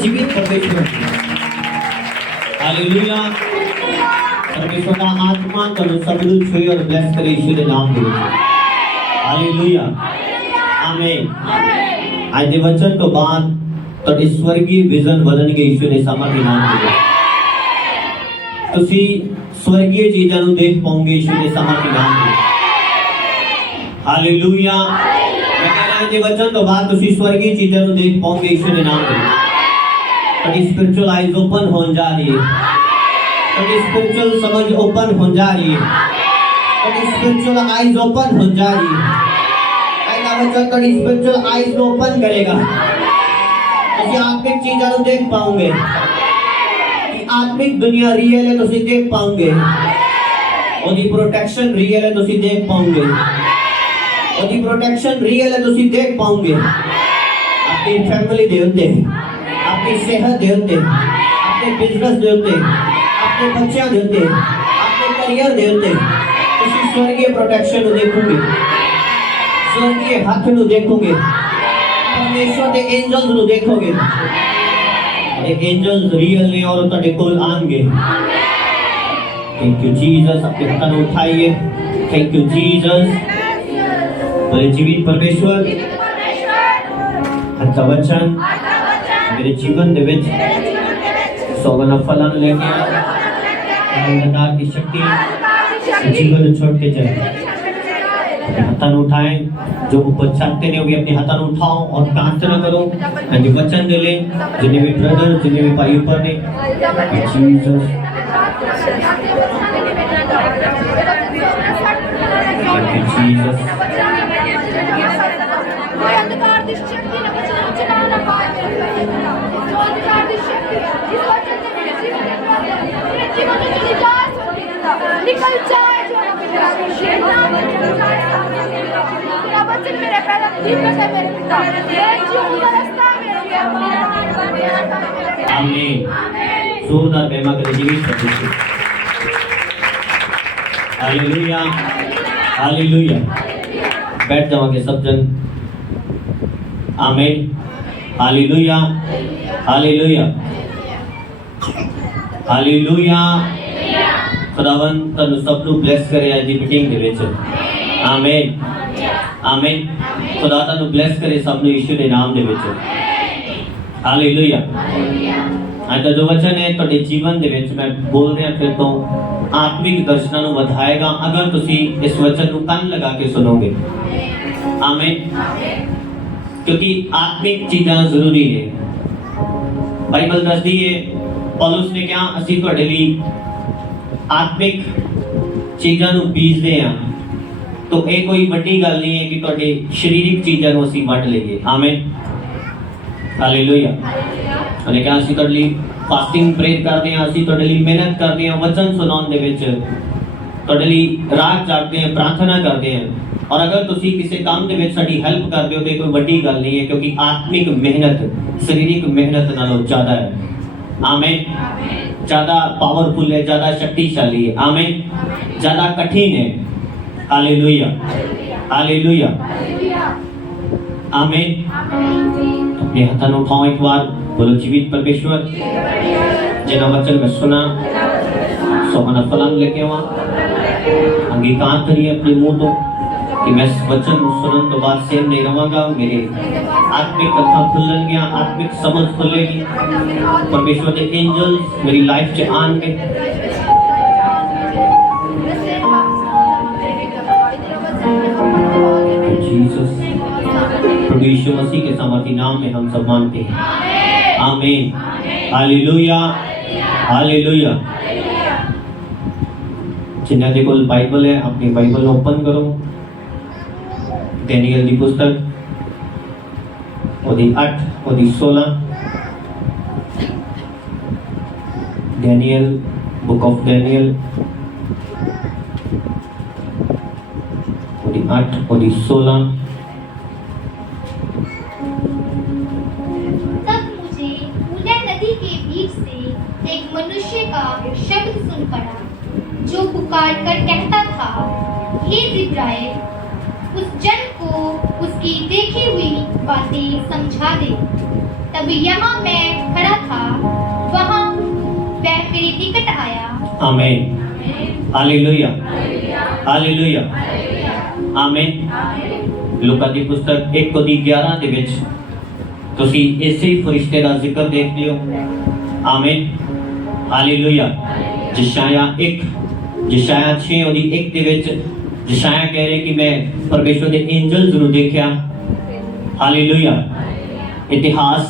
जीवित परमेश्वर हालेलुया परमेश्वर का आत्मा तनु सब कुछ छुए और ब्लेस करे यीशु के नाम में हालेलुया आमीन आज के वचन तो बाद तो स्वर्गीय विजन बदन के यीशु ने समर्थ नाम दिया ਤੁਸੀਂ स्वर्गीय चीज़ों ਨੂੰ देख पाओगे यीशु के समर्थ नाम में हालेलुया मैं कह रहा हूं कि वचन तो बाद ਤੁਸੀਂ स्वर्गीय चीज़ों ਨੂੰ देख पाओगे यीशु के नाम में तो स्पिरिचुअल आइज ओपन हो जा रही है तो स्पिरिचुअल समझ ओपन हो जा रही है ਤੁਹਾਡੀ स्पिरिचुअल आईज ओपन हो जाएगी। ਇਹਦਾ ਵਚਨ ਤੁਹਾਡੀ स्पिरिचुअल आईज ਨੂੰ ओपन करेगा। ਤੁਸੀਂ ਆਤਮਿਕ ਚੀਜ਼ਾਂ ਨੂੰ ਦੇਖ ਪਾਓਗੇ ਕਿ ਆਤਮਿਕ ਦੁਨੀਆ ਰੀਅਲ ਹੈ, ਤੁਸੀਂ ਦੇਖ ਪਾਓਗੇ ਉਹਦੀ ਪ੍ਰੋਟੈਕਸ਼ਨ ਰੀਅਲ ਹੈ, ਤੁਸੀਂ ਦੇਖ ਪਾਓਗੇ ਉਹਦੀ ਪ੍ਰੋਟੈਕਸ਼ਨ ਰੀਅਲ ਹੈ, ਤੁਸੀਂ ਦੇਖ ਪਾਓਗੇ ਆਪਣੀ ਫੈਮਿਲੀ ਦੇ ਉੱਤੇ, ਆਪਣੀ ਸਿਹਤ ਦੇ ਉੱਤੇ, ਆਪਣੇ ਬਿਜ਼ਨਸ ਦੇ ਉੱਤੇ, ਆਪਣੇ ਬੱਚਿਆਂ ਦੇ ਉੱਤੇ, ਆਪਣੇ ਕੈਰੀਅਰ ਦੇ ਉੱਤੇ ਤੁਸੀਂ स्वर्गीय प्रोटेक्शन ਨੂੰ ਦੇਖੋਗੇ, स्वर्गीय ਹੱਥ ਨੂੰ ਦੇਖੋਗੇ, परमेश्वर ਦੇ एंजल्स ਨੂੰ ਦੇਖੋਗੇ। ਇਹ एंजल्स रियल ਨੇ और ਤੁਹਾਡੇ ਕੋਲ ਆਣਗੇ। Thank you Jesus. अपने हथों को उठाइए। Thank you Jesus. बोले जीवित परमेश्वर अच्छा वचन मेरे जीवन दे विच सौगन फलन लेके अंधकार की शक्ति जीवन छोड़ के जाए। हाथों उठाएं, जो ऊपर चाहते नहीं होगी अपने हाथों उठाओ और प्रार्थना करो। जो वचन दे ले, जिन्हें भी ब्रदर, जिन्हें भी भाई ऊपर ने जीसस जीसस कोई अंधकार की शक्ति न चला ना पाए मेरे पिता। जो अंधकार की शक्ति जिस वचन से मेरे जीवन में चली जाए निकल जाए। जो तेरा वचन मेरे पैदा जीवन है मेरे पिता। मैं जीऊंगा रास्ता मेरे लिए। आमीन। जोरदार महिमा करे जीवित परमेश्वर। Hallelujah hallelujah. बैठ जाओगे सब जन। आमीन। Hallelujah hallelujah hallelujah. खुदावन तनु सब ਨੂੰ ਬਲੈਸ ਕਰੇ ਅੱਜ ਦੀ ਮੀਟਿੰਗ ਦੇ ਵਿੱਚ। ਆਮੀਨ ਆਮੀਨ। खुदा तनु ਬਲੈਸ ਕਰੇ ਸਭ ਨੂੰ ਯਿਸੂ ਦੇ ਨਾਮ ਦੇ ਵਿੱਚ। ਹਾਲੇਲੂਇਆ। ਅੱਜ ਦਾ ਜੋ ਵਚਨ ਹੈ ਤੁਹਾਡੇ ਜੀਵਨ ਦੇ ਵਿੱਚ ਮੈਂ ਬੋਲ ਰਿਹਾ ਫਿਰ ਤੋਂ ਆਤਮਿਕ ਦਰਸ਼ਨਾਂ ਨੂੰ ਵਧਾਏਗਾ ਅਗਰ ਤੁਸੀਂ ਇਸ ਵਚਨ ਨੂੰ ਕੰਨ ਲਗਾ ਕੇ ਸੁਣੋਗੇ। ਆਮੀਨ। क्योंकि आत्मिक चीज़ां जरूरी है। बाइबल दसदी है पौलुस ने कहा असीं तुहाडे लई आत्मिक चीज़ां नूं बीजदे हां तो ये कोई वड्डी गल नहीं है कि तुहाडे शरीरिक चीज़ां नूं असीं वढ लईए। आमीन हालेलुया। उन्हें कहा असीं तुहाडे लई फास्टिंग प्रेयर करदे हां, असीं तुहाडे लई मेहनत करदे हां, वचन सुनाउण दे विच तुहाडे लई रात जागदे हां, प्रार्थना करदे हां और अगर तुसी किसी काम दे विच साडी हेल्प करदे हो तो कोई वड्डी गल नहीं है क्योंकि आत्मिक मेहनत शारीरिक मेहनत नालों ज़्यादा है। आमीन। ज़्यादा पावरफुल है, ज़्यादा शक्तिशाली है। आमीन। ज़्यादा कठिन है। हालेलुया हालेलुया आमीन। अपने हाथों को उठाओ एक बार, बोलो जीवित परमेश्वर जिन्होंने वचन में सुना सौगन फलन लेके आवा अंगीकार करिए अपने मुंह तो कि मैं इस वचन सुनने तो बाद सेम नहीं रहूंगा। मेरे आत्मिक कथा खुलणगियां, आत्मिक समझ खुलेगी, परमेश्वर के एंजल्स मेरी लाइफ च आएंगे। जीसस प्रभु यीशु मसीह के सामर्थी नाम में हम सब मानते हैं। आमीन हालेलुया हालेलुया। जिन्हां दे कोल बाइबल है अपनी बाइबल ओपन करो। डैनियल की पुस्तक ओदी 8 ओदी 16 डैनियल बुक ऑफ डैनियल ओदी 8 ओदी 16। तब मुझे उदय नदी के बीच से एक मनुष्य का शब्द सुन पड़ा जो पुकार कर कहता था, हे जिब्राइल उस जन को उसकी देखी हुई बातें समझा दे। तब यहाँ मैं खड़ा था, वहाँ वह मेरे निकट आया। आमीन हालेलुया हालेलुया आमीन। लूका की पुस्तक 1:11 ਦੇ ਵਿੱਚ ਤੁਸੀਂ ਇਸੇ ਹੀ ਫਰਿਸ਼ਤੇ ਦਾ ਜ਼ਿਕਰ ਦੇਖਦੇ ਹੋ। ਆਮੀਨ ਹਾਲੇਲੂਇਆ। ਯਸ਼ਾਇਆ 1 ਯਸ਼ਾਇਆ 6:1 ਦੇ ਵਿੱਚ ਯਸ਼ਾਇਆ ਕਹਿ ਰਿਹਾ ਕਿ ਮੈਂ ਪਰਮੇਸ਼ਵਰ ਦੇ ਐਂਜਲਸ ਨੂੰ ਦੇਖਿਆ। ਹਾਲੇਲੂਇਆ। ਇਤਿਹਾਸ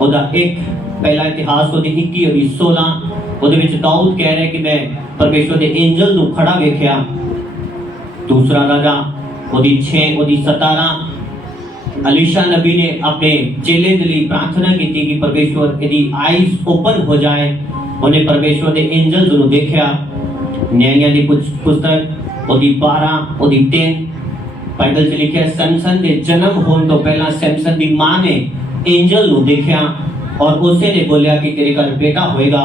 ਉਹਦਾ 1 ਪਹਿਲਾ ਇਤਿਹਾਸ ਉਹਦੀ 21:16 ਉਹਦੇ ਵਿੱਚ ਦਾਊਦ ਕਹਿ ਰਿਹਾ ਕਿ ਮੈਂ ਪਰਮੇਸ਼ਵਰ ਦੇ ਐਂਜਲ ਨੂੰ ਖੜਾ ਵੇਖਿਆ। दूसरा राजा ओदी 6 ओदी 17 अलीशा नबी ने अपने चेले के लिए प्रार्थना की थी कि परमेश्वर यदि आईज ओपन हो जाए उन्हें परमेश्वर के एंजल्स ਨੂੰ ਦੇਖਿਆ न्यायियां ਦੀ पुस्तक ओदी 12 ओदी 3 बाइबल च लिखिਆ सैमसन ਦੇ जन्म होने तो पहला सैमसन ਦੀ मां ने एंजल ਨੂੰ ਦੇਖਿਆ और उसे ने बोलिया कि तेरे घर बेटा होएगा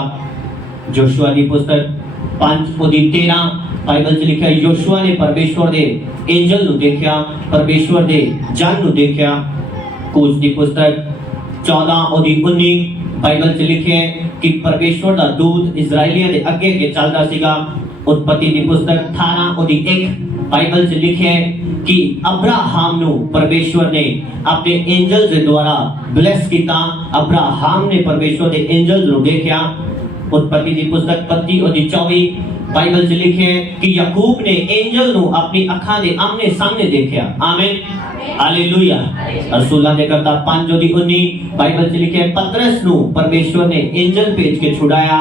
जोशुआ की पुस्तक 5 ओदी 13 बाइबल च लिखिਆ योशुआ ने परमेश्वर दे एंजल ਨੂੰ ਦੇਖਿਆ परमेश्वर दे जन ਨੂੰ ਦੇਖਿਆ कूच की पुस्तक 14 ओदी 19 बाइबल च लिखे कि परमेश्वर दा दूत इजराइलियों के अगे अगे चलता सीगा उत्पत्ति की पुस्तक 18 ओदी 1 बाइबल च लिखे कि अब्राहम नु परमेश्वर ने अपने एंजल के द्वारा ब्लेस किया अब्राहम ने परमेश्वर के एंजल नु देखा उत्पत्ति की पुस्तक 25 ओदी 24 बाइबल च लिखे कि याकूब ने एंजल नु अपनी आंखों के आमने सामने देखा आमीन हालेलुया रसूलां दे करता 5 ओदी 19 बाइबल च लिखे पतरस नु परमेश्वर ने एंजल भेज के छुड़ाया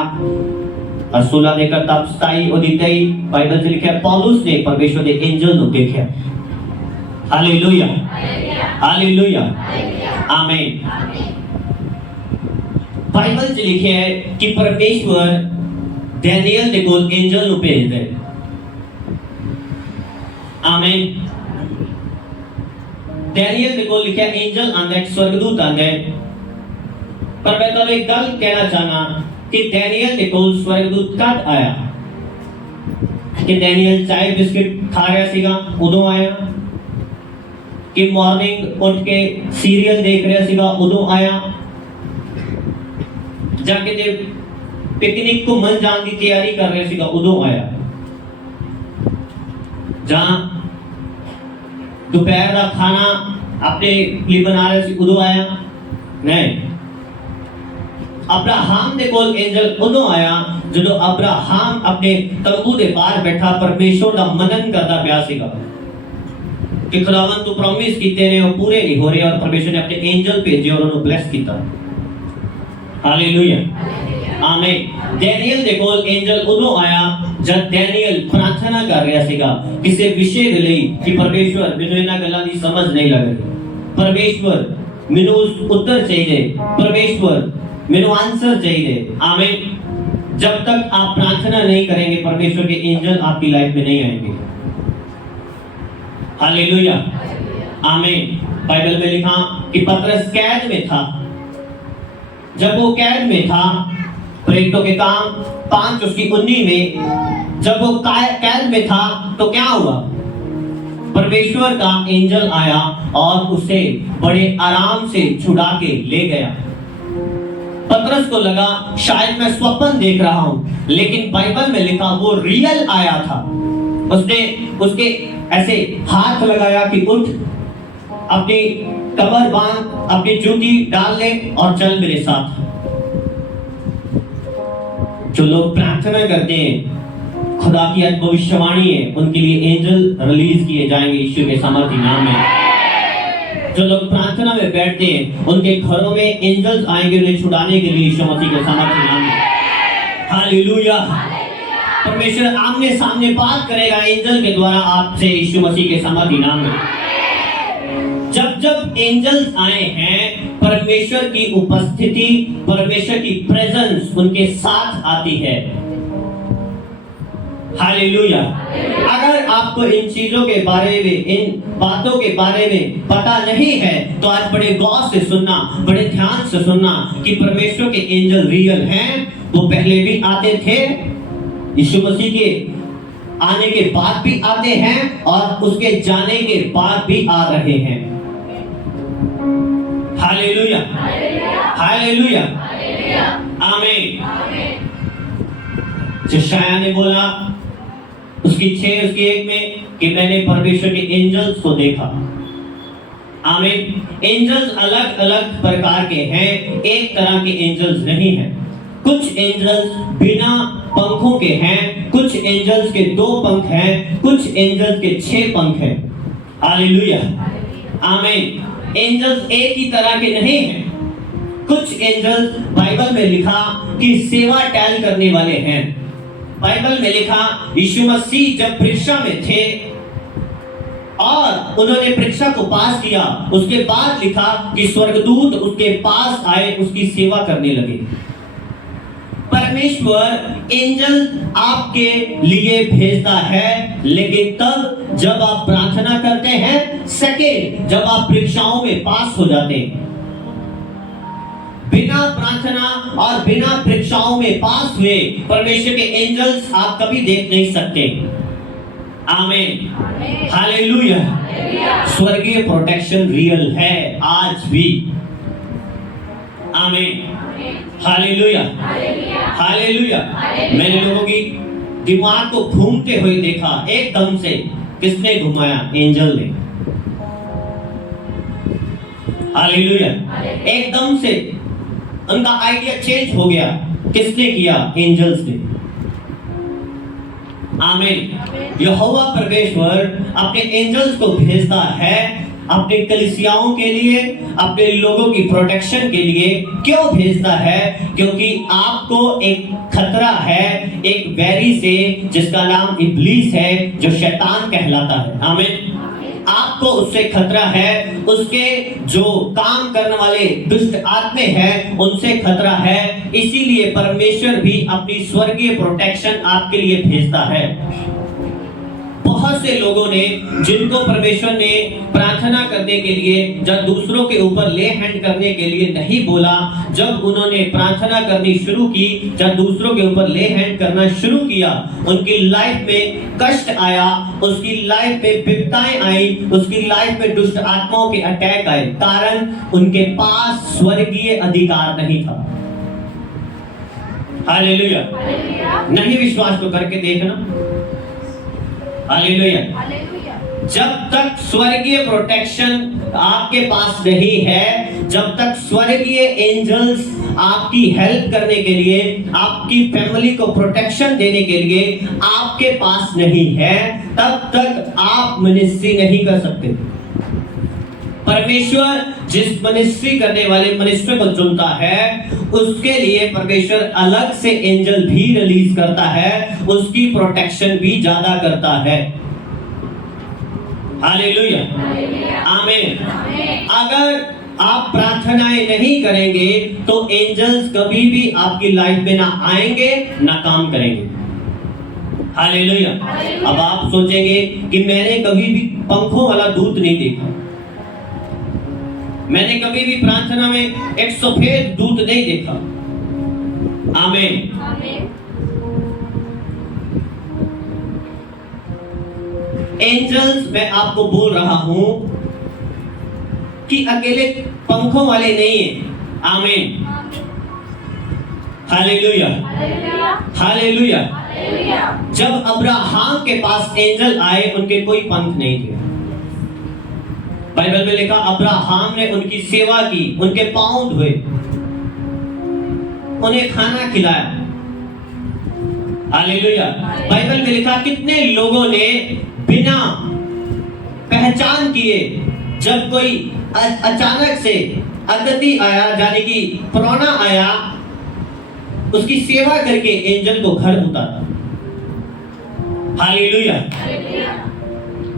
रसूलां दे करता 27 ओदी 23 बाइबल च लिखे पौलुस ने परमेश्वर के एंजल नु देखा हालेलुया हालेलुया आमीन बाइबल च लिखे है कि परमेश्वर डैनियल दे कोल एंजल नु भेज दे आमीन डैनियल दे कोल लिखा एंजल आंदा एक स्वर्गदूत आंदा पर मैं तो एक गल कहना चाहना कि डैनियल दे कोल स्वर्गदूत कद आया कि डैनियल चाय बिस्किट खा रहा सीगा उदों आया कि मॉर्निंग उठ के सीरियल देख रहा सीगा उदों आया जाके जे पिकनिक को मन जान की तैयारी कर रहे सीगा उदों आया जहां दोपहर का खाना अपने लिए बना रहे सी उदों आया नहीं अब्राहम दे कोल एंजल उदों आया जो अब्राहम अपने तंबू दे बाहर बैठा परमेश्वर का मनन करता पिया सीगा कि खुदावन तू प्रॉमिस कीते ने वो पूरे नहीं हो रहे और परमेश्वर ने अपने एंजल भेजे और उन्हें ब्लेस किया हालेलुया आमीन डैनियल दे कोल एंजल उदों आया जब डैनियल प्रार्थना कर रहा सीगा किसी विषय के लिए कि परमेश्वर मेनू इन्हां गल्लां दी समझ नहीं लग रही परमेश्वर मेनू उत्तर चाहिए परमेश्वर मेनू आंसर चाहिए आमीन जब तक आप प्रार्थना नहीं करेंगे परमेश्वर के एंजल आपकी लाइफ में नहीं आएंगे हालेलुया आमीन बाइबल में लिखा कि पतरस कैद में था जब वो कैद में था प्रेरितों के काम 5 उसकी 19 में जब वो कैद में था तो क्या हुआ परमेश्वर का एंजल आया और उसे बड़े आराम से छुड़ा के ले गया पतरस को लगा शायद मैं स्वप्न देख रहा हूं लेकिन बाइबल में लिखा वो रियल आया था उसने उसके ऐसे हाथ लगाया कि उठ अपनी कमर बांध अपनी जूती डाल ले और चल मेरे साथ जो लोग प्रार्थना करते हैं खुदा की भविष्यवाणी है उनके लिए एंजल रिलीज किए जाएंगे यीशु के सामर्थी नाम में जो लोग प्रार्थना में बैठते हैं उनके घरों में एंजल्स आएंगे उन्हें छुड़ाने के लिए यीशु मसीह के सामर्थी नाम में हालेलुया परमेश्वर आमने सामने बात करेगा एंजल के द्वारा आपसे यीशु मसीह के सामर्थी नाम में जब जब एंजल्स आए हैं परमेश्वर की उपस्थिति परमेश्वर की प्रेजेंस उनके साथ आती है हालेलुया अगर आपको इन चीजों के बारे में इन बातों के बारे में पता नहीं है तो आज बड़े गौर से सुनना बड़े ध्यान से सुनना कि परमेश्वर के एंजल रियल हैं वो पहले भी आते थे यीशु मसीह के आने के बाद भी आते हैं और उसके जाने के बाद भी आ रहे हैं हालेलुया हालेलुया आमीन यशायाह ने बोला उसकी 6 उसकी 1 में कि मैंने परमेश्वर के एंजल्स को देखा आमीन एंजल्स अलग अलग प्रकार के हैं एक तरह के एंजल्स नहीं हैं कुछ एंजल्स बिना पंखों के हैं कुछ एंजल्स के 2 पंख हैं कुछ एंजल्स के 6 पंख हैं हालेलुया आमीन एंजल्स एक ही तरह के नहीं हैं कुछ एंजल्स बाइबल में लिखा कि सेवा टहल करने वाले हैं बाइबल में लिखा यीशु मसीह जब पृष्ठा में थे और उन्होंने परीक्षा को पास किया। उसके बाद लिखा कि स्वर्गदूत उसके पास आए, उसकी सेवा करने लगे। परमेश्वर एंजल आपके लिए भेजता है, लेकिन तब जब आप प्रार्थना करते हैं। सेकेंड, जब आप परीक्षाओं में पास हो जाते हैं। बिना प्रार्थना और बिना परीक्षाओं में पास हुए परमेश्वर के एंजल्स आप कभी देख नहीं सकते। आमीन, हालेलुया। स्वर्गीय प्रोटेक्शन रियल है आज भी। आमीन, हालेलुया, हालेलुया। मैंने लोगों की दिमाग को घूमते हुए देखा, एकदम से। किसने घुमाया? एंजल ने। हालेलुया। एकदम से उनका आइडिया चेंज हो गया। किसने किया? एंजल्स ने। आमीन। यहोवा परमेश्वर अपने एंजल्स को भेजता है अपने कलीसियाओं के लिए, अपने लोगों की प्रोटेक्शन के लिए। क्यों भेजता है? क्योंकि आपको एक खतरा है, एक वैरी से, जिसका नाम इब्लीस है, जो शैतान कहलाता है। आमीन। आपको उससे खतरा है, उसके जो काम करने वाले दुष्ट आत्मे हैं उनसे खतरा है। इसीलिए परमेश्वर भी अपनी स्वर्गीय प्रोटेक्शन आपके लिए भेजता है। बहुत से लोगों ने, जिनको परमेश्वर ने प्रार्थना करने के लिए, जब दूसरों के ऊपर ले हैंड करने के लिए नहीं बोला, जब उन्होंने प्रार्थना करनी शुरू की, जब दूसरों के ऊपर ले हैंड करना शुरू किया, उनकी लाइफ में कष्ट आया, उसकी लाइफ में विपदाएं आई, उसकी लाइफ में दुष्ट आत्माओं के अटैक आए। कारण उनके पास स्वर्गीय अधिकार नहीं था। हालेलुया। नहीं विश्वास तो करके देखना। हालेलुया। जब तक स्वर्गीय प्रोटेक्शन आपके पास नहीं है, जब तक स्वर्गीय एंजल्स आपकी हेल्प करने के लिए, आपकी फैमिली को प्रोटेक्शन देने के लिए आपके पास नहीं है, तब तक आप मिनिस्ट्री नहीं कर सकते। परमेश्वर जिस मिनिस्ट्री करने वाले मिनिस्टर को चुनता है, उसके लिए परमेश्वर अलग से एंजल भी रिलीज करता है, उसकी प्रोटेक्शन भी ज्यादा करता है। हालेलुया, आमीन। अगर आप प्रार्थनाएं नहीं करेंगे तो एंजल्स कभी भी आपकी लाइफ में ना आएंगे ना काम करेंगे। हालेलुया। अब आप सोचेंगे कि मैंने कभी भी पंखों वाला दूत नहीं देखा, मैंने कभी भी प्रार्थना में एक सफेद दूत नहीं देखा। आमीन। एंजल्स, मैं आपको बोल रहा हूं कि अकेले पंखों वाले नहीं है। आमीन, हालेलुया, हालेलुया। जब अब्राहम के पास एंजल आए, उनके कोई पंख नहीं थे। बाइबल में लिखा, अब्राहम ने उनकी सेवा की, उनके पांव धोए, उन्हें खाना खिलाया। हालेलुया। बाइबल में लिखा, कितने लोगों ने बिना पहचान किए, जब कोई अचानक से अतिथि आया, यानी कि प्राणा आया, उसकी सेवा करके एंजल को घर उतारा। हालेलुया।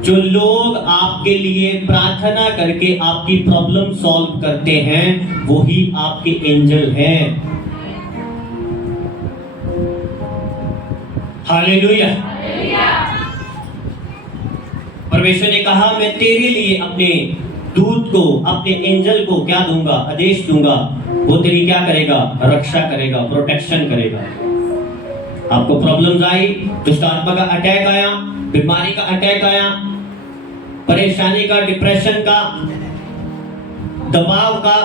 जो लोग आपके लिए प्रार्थना करके आपकी प्रॉब्लम सॉल्व करते हैं, वही आपके एंजल हैं। हालेलुया। परमेश्वर ने कहा, मैं तेरे लिए अपने दूत को, अपने एंजल को क्या दूंगा? आदेश दूंगा। वो तेरी क्या करेगा? रक्षा करेगा, प्रोटेक्शन करेगा। आपको प्रॉब्लम्स आई, दुष्ट आत्मा का अटैक आया, बीमारी का अटैक आया, परेशानी का, डिप्रेशन का, दबाव का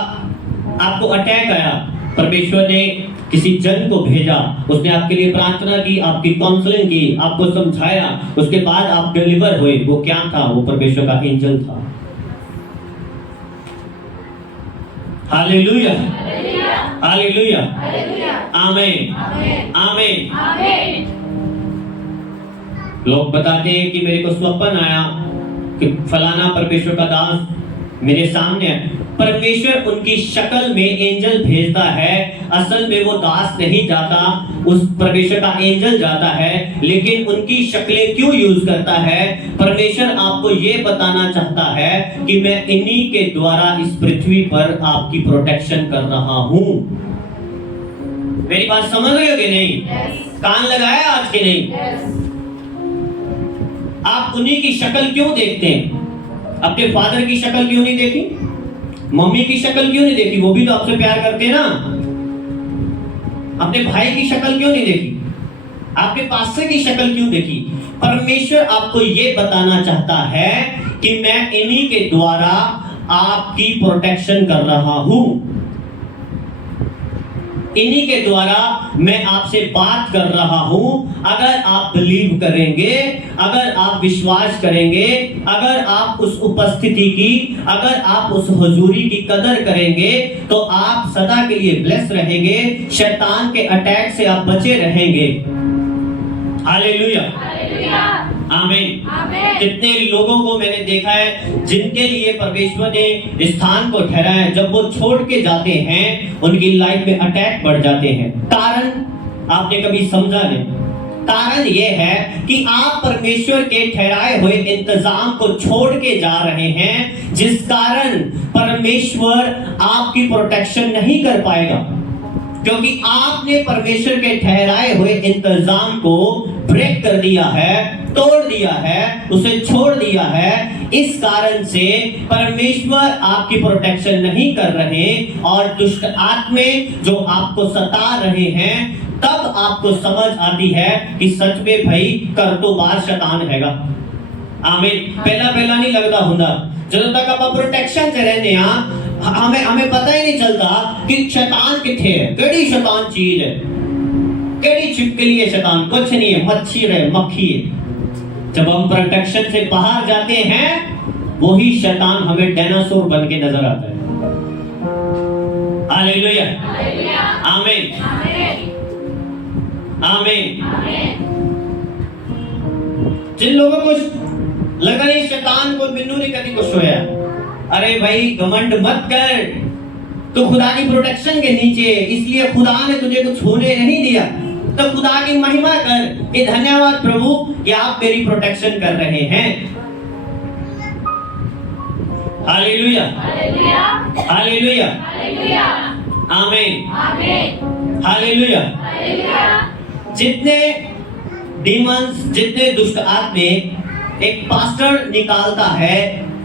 आपको अटैक आया, परमेश्वर ने किसी जन को भेजा, उसने आपके लिए प्रार्थना की, आपकी काउंसलिंग की, आपको समझाया, उसके बाद आप डिलीवर हुए। वो क्या था? वो परमेश्वर का एंजल था। हालेलुया, हालेलुया, आमीन, आमीन। लोग बताते हैं कि मेरे को स्वप्न आया कि फलाना परमेश्वर का दास मेरे सामने है, परमेश्वर उनकी शक्ल में एंजल भेजता है। असल में वो दास नहीं जाता, उस परमेश्वर का एंजल जाता है, लेकिन उनकी शक्लें क्यों यूज करता है? परमेश्वर आपको ये बताना चाहता है कि मैं इन्हीं के द्वारा इस पृथ्वी पर आपकी प्रोटेक्शन कर रहा हूं। मेरी बात समझ रहे हो कि नहीं? कान लगाया आज के नहीं? आप उन्हीं की शक्ल क्यों देखते हैं? अपने फादर की शक्ल क्यों नहीं देखी? मम्मी की शक्ल क्यों नहीं देखी? वो भी तो आपसे प्यार करते हैं ना। अपने भाई की शक्ल क्यों नहीं देखी? आपके पास्टर की शक्ल क्यों देखी? परमेश्वर आपको ये बताना चाहता है कि मैं इन्हीं के द्वारा आपकी प्रोटेक्शन कर रहा हूं। इन्हीं के द्वारा मैं आपसे बात कर रहा हूं। अगर आप बिलीव करेंगे, अगर आप विश्वास करेंगे, अगर आप उस उपस्थिति की, अगर आप उस हुजूरी की कदर करेंगे, तो आप सदा के लिए ब्लेस रहेंगे। शैतान के अटैक से आप बचे रहेंगे। हालेलुया, आमीन। कितने लोगों को मैंने देखा है जिनके लिए परमेश्वर ने स्थान को ठहराया, जब वो छोड़ के जाते हैं उनकी लाइफ में अटैक बढ़ जाते हैं। कारण आपने कभी समझा नहीं? कारण ये है कि आप परमेश्वर के ठहराए हुए इंतजाम को छोड़ के जा रहे हैं, जिस कारण परमेश्वर आपकी प्रोटेक्शन नहीं कर पाएगा, क्योंकि आपने परमेश्वर के ठहराए हुए इंतजाम को ब्रेक कर दिया है, तोड़ दिया है, उसे छोड़ दिया है। इस कारण से परमेश्वर आपकी प्रोटेक्शन नहीं कर रहे और दुष्ट आत्मे जो आपको सता रहे हैं, तब आपको समझ आती है कि सच में भाई कर तो बार शैतान हैगा। आमीन। पहला नहीं लगता हुंदा, जब तक आप प्रोटेक्शन से रहने हमें पता ही नहीं चलता कि शैतान किथे है, केड़ी शैतान चीज है, केड़ी छिपकली है शैतान। कुछ नहीं है, मच्छी है, मक्खी है। जब हम प्रोटेक्शन से बाहर जाते हैं, वही शैतान हमें डायनासोर बन के नजर आता है। हालेलुया, आमीन, आमीन। जिन लोगों को लगा नहीं शैतान को बिन्नू ने कभी कुछ होया, अरे भाई घमंड मत कर, तो खुदा की प्रोटेक्शन के नीचे, इसलिए खुदा ने तुझे कुछ होने नहीं दिया। तो खुदा की महिमा कर कि धन्यवाद प्रभु कि आप मेरी प्रोटेक्शन कर रहे हैं। हालेलुया, हालेलुया, आमीन, हालेलुया। जितने डीमंस, जितने दुष्ट आत्मे एक पास्टर निकालता है,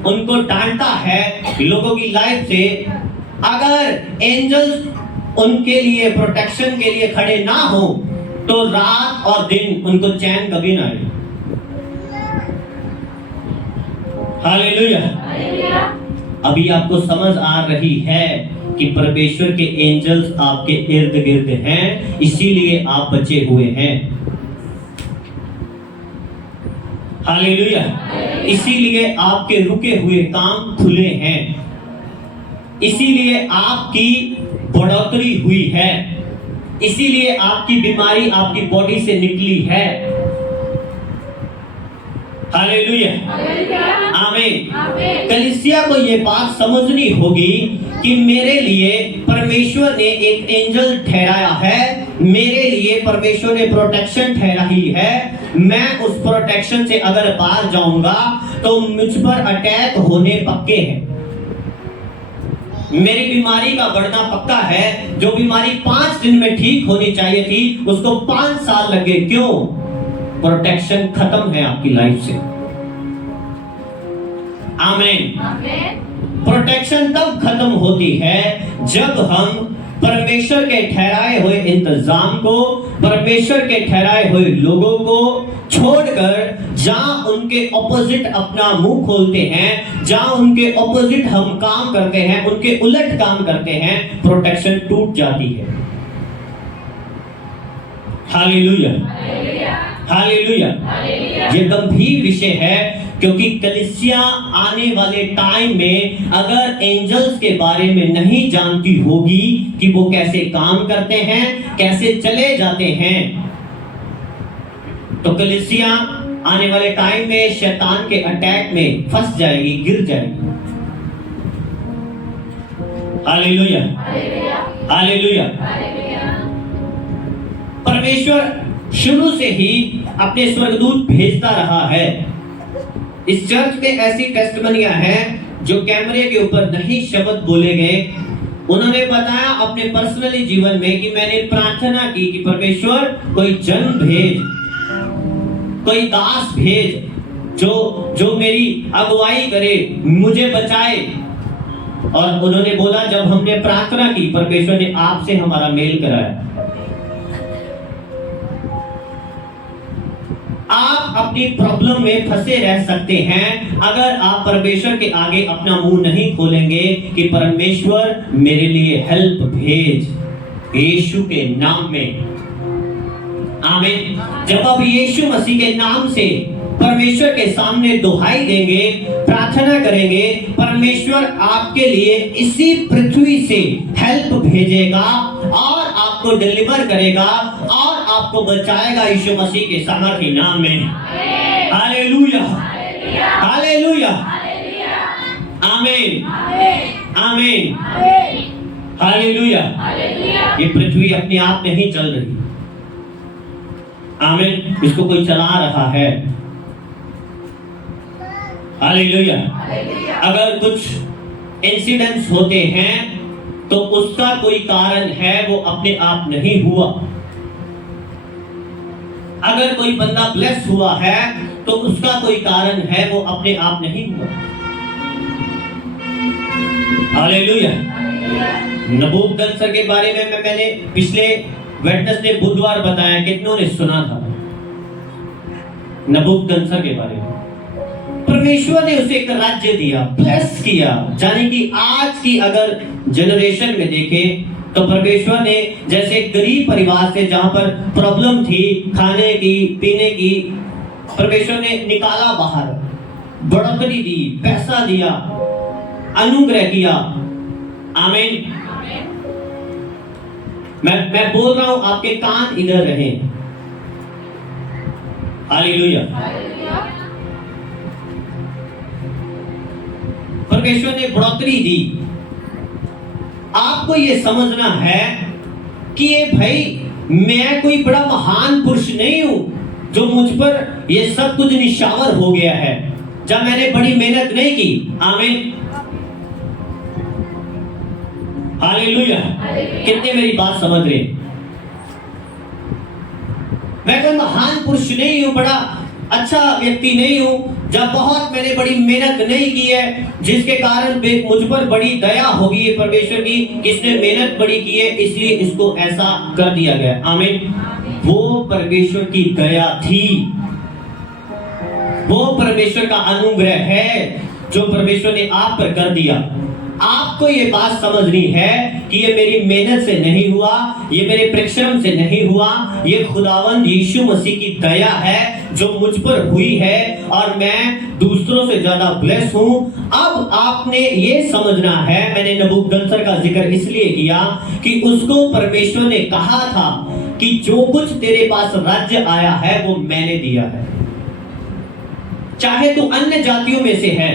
उनको डांटता है लोगों की लाइफ से, अगर एंजल्स उनके लिए प्रोटेक्शन के लिए खड़े ना हो तो रात और दिन उनको चैन कभी ना आए। हालेलुया। अभी आपको समझ आ रही है कि परमेश्वर के एंजल्स आपके इर्द गिर्द हैं, इसीलिए आप बचे हुए हैं। हालेलुया। इसीलिए आपके रुके हुए काम खुले हैं, इसीलिए आपकी बढ़ोतरी हुई है, इसीलिए आपकी बीमारी आपकी बॉडी से निकली है। हालेलुया, आमीन। कलीसिया को ये बात समझनी होगी कि मेरे लिए परमेश्वर ने एक एंजल ठहराया है, मेरे लिए परमेश्वर ने प्रोटेक्शन ठहराई है। मैं उस प्रोटेक्शन से अगर बाहर जाऊंगा तो मुझ पर अटैक होने पक्के हैं। मेरी बीमारी का बढ़ना पक्का है। जो बीमारी 5 दिन में ठीक होनी चाहिए थी, उसको 5 साल लगे। क्यों? प्रोटेक्शन खत्म है आपकी लाइफ से। आमीन। प्रोटेक्शन तब खत्म होती है जब हम परमेश्वर के ठहराए हुए इंतजाम को, परमेश्वर के ठहराए हुए लोगों को छोड़कर जहां उनके ऑपोजिट अपना मुंह खोलते हैं, जहां उनके ऑपोजिट हम काम करते हैं, उनके उलट काम करते हैं, प्रोटेक्शन टूट जाती है। Hallelujah, hallelujah. ये गंभीर विषय है, क्योंकि कलीसिया आने वाले टाइम में अगर एंजल्स के बारे में नहीं जानती होगी कि वो कैसे काम करते हैं, कैसे चले जाते हैं, तो कलीसिया आने वाले टाइम में शैतान के अटैक में फंस जाएगी, गिर जाएगी। Hallelujah, hallelujah. परमेश्वर शुरू से ही अपने स्वर्गदूत भेजता रहा है। इस चर्च में ऐसी टेस्टमनियां हैं जो कैमरे के ऊपर नहीं शब्द बोले गए। उन्होंने बताया अपने पर्सनली जीवन में कि मैंने प्रार्थना की कि परमेश्वर कोई जन भेज, कोई दास भेज जो मेरी अगुवाई करे, मुझे बचाए। और उन्होंने बोला जब हमने प्रार्थना की परमेश्वर ने आपसे हमारा मेल कराया। आप अपनी प्रॉब्लम में फंसे रह सकते हैं अगर आप परमेश्वर के आगे अपना मुंह नहीं खोलेंगे कि परमेश्वर मेरे लिए हेल्प भेज, यीशु के नाम में। आमीन। जब आप यीशु मसीह के नाम से परमेश्वर के सामने दुहाई देंगे, प्रार्थना करेंगे, परमेश्वर आपके लिए इसी पृथ्वी से हेल्प भेजेगा और आपको डिलीवर करेगा और आपको बचाएगा यीशु मसीह के सामर्थी नाम में। हालेलुया, हालेलुया, आमीन, आमीन, हालेलुया। ये पृथ्वी अपने आप नहीं चल रही, आमीन, इसको कोई चला रहा है। हालेलुया। अगर कुछ इंसिडेंट्स होते हैं तो उसका कोई कारण है, वो अपने आप नहीं हुआ। अगर कोई बंदा ब्लेस हुआ है तो उसका कोई कारण है, वो अपने आप नहीं हुआ। हालेलुया। नबूकदनेस्सर के बारे में मैंने पिछले वेडनेसडे बुधवार बताया, कितनों ने सुना था नबूकदनेस्सर के बारे में? परमेश्वर ने उसे एक राज्य दिया, ब्लेस किया। जाने कि आज की अगर जनरेशन में देखें तो परमेश्वर ने जैसे एक गरीब परिवार से जहां पर प्रॉब्लम थी खाने की पीने की, परमेश्वर ने निकाला बाहर, बढ़ोतरी दी, पैसा दिया, अनुग्रह किया। आमीन। मैं बोल रहा हूं, आपके कान इधर रहे। हालेलुया। परमेश्वर ने बढ़ोतरी दी। आपको यह समझना है कि ये भाई मैं कोई बड़ा महान पुरुष नहीं हूं जो मुझ पर ये सब कुछ निशावर हो गया है, जब मैंने बड़ी मेहनत नहीं की। आमीन, हालेलुया। कितने मेरी बात समझ रहे? मैं कोई महान पुरुष नहीं हूं, बड़ा अच्छा व्यक्ति नहीं हूं, जब बहुत मैंने बड़ी मेहनत नहीं की है, जिसके कारण मुझ पर बड़ी दया होगी है परमेश्वर की, किसने मेहनत बड़ी की है इसलिए इसको ऐसा कर दिया गया। आमीन। वो परमेश्वर की दया थी, वो परमेश्वर का अनुग्रह है जो परमेश्वर ने आप पर कर दिया। आपको ये बात समझनी है कि ये मेरी मेहनत से नहीं हुआ, ये मेरे परिश्रम से नहीं हुआ, ये खुदावंद यीशु मसीह की दया है जो मुझ पर हुई है और मैं दूसरों से ज्यादा ब्लेस हूं। अब आपने ये समझना है, मैंने नबूकदनेस्सर का जिक्र इसलिए किया कि उसको परमेश्वर ने कहा था कि जो कुछ तेरे पास राज्य आया है वो मैंने दिया है, चाहे तू अन्य जातियों में से है।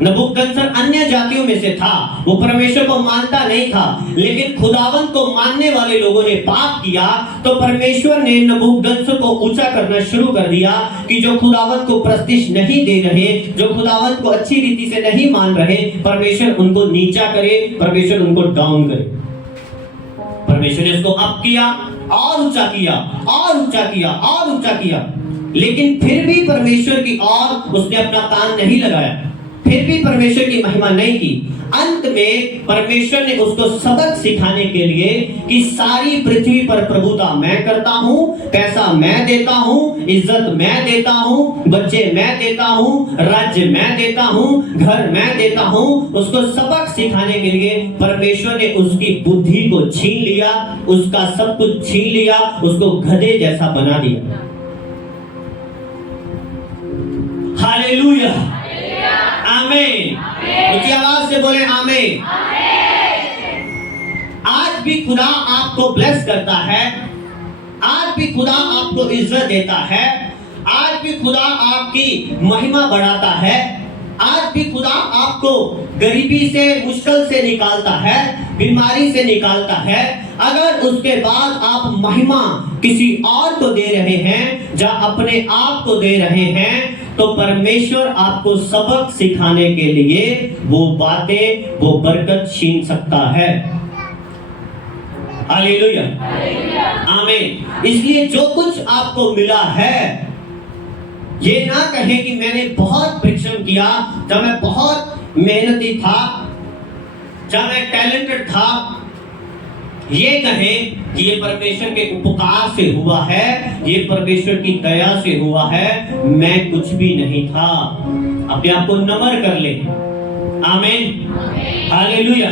नबूकदनेस्सर अन्य जातियों में से था, वो परमेश्वर को मानता नहीं था, लेकिन खुदावंत को मानने वाले लोगों ने पाप किया तो परमेश्वर ने नबूकदनेस्सर को ऊंचा करना शुरू कर दिया कि जो खुदावंत को प्रस्तिष्ठ नहीं दे रहे, जो खुदावंत को अच्छी रीति से नहीं मान रहे, परमेश्वर उनको नीचा करे, परमेश्वर उनको डाउन करे। परमेश्वर ने उसको अप किया और ऊंचा किया और ऊंचा किया और ऊंचा किया, लेकिन फिर भी परमेश्वर की ओर उसने अपना कान नहीं लगाया, फिर भी परमेश्वर की महिमा नहीं की। अंत में परमेश्वर ने उसको सबक सिखाने के लिए कि सारी पृथ्वी पर प्रभुता मैं करता हूं, पैसा मैं देता हूं, इज्जत मैं देता हूं, बच्चे मैं देता हूं, राज्य मैं देता हूं, घर मैं देता हूं। उसको सबक सिखाने के लिए परमेश्वर ने उसकी बुद्धि को छीन लिया, उसका सब कुछ छीन लिया, उसको गधे जैसा बना दिया। हालेलुया, आमीन। ऊंची आवाज से बोले आमीन। आज भी खुदा आपको ब्लेस करता है, आज भी खुदा आपको इज्जत देता है, आज भी खुदा आपकी महिमा बढ़ाता है। आज भी खुदा आपको गरीबी से, मुश्किल से निकालता है, बीमारी से निकालता है। अगर उसके बाद आप महिमा किसी और को दे रहे हैं या अपने आप को दे रहे हैं, तो परमेश्वर आपको सबक सिखाने के लिए वो बातें, वो बरकत छीन सकता है। हालेलुया, आमीन। इसलिए जो कुछ आपको मिला है, ये ना कहें कि मैंने बहुत परिश्रम किया, जब मैं बहुत मेहनती था, जब मैं टैलेंटेड था। ये कहें कि ये परमेश्वर के उपकार से हुआ है, ये परमेश्वर की दया से हुआ है, मैं कुछ भी नहीं था। अपने आप को नम्र कर ले। आमीन, हालेलुया।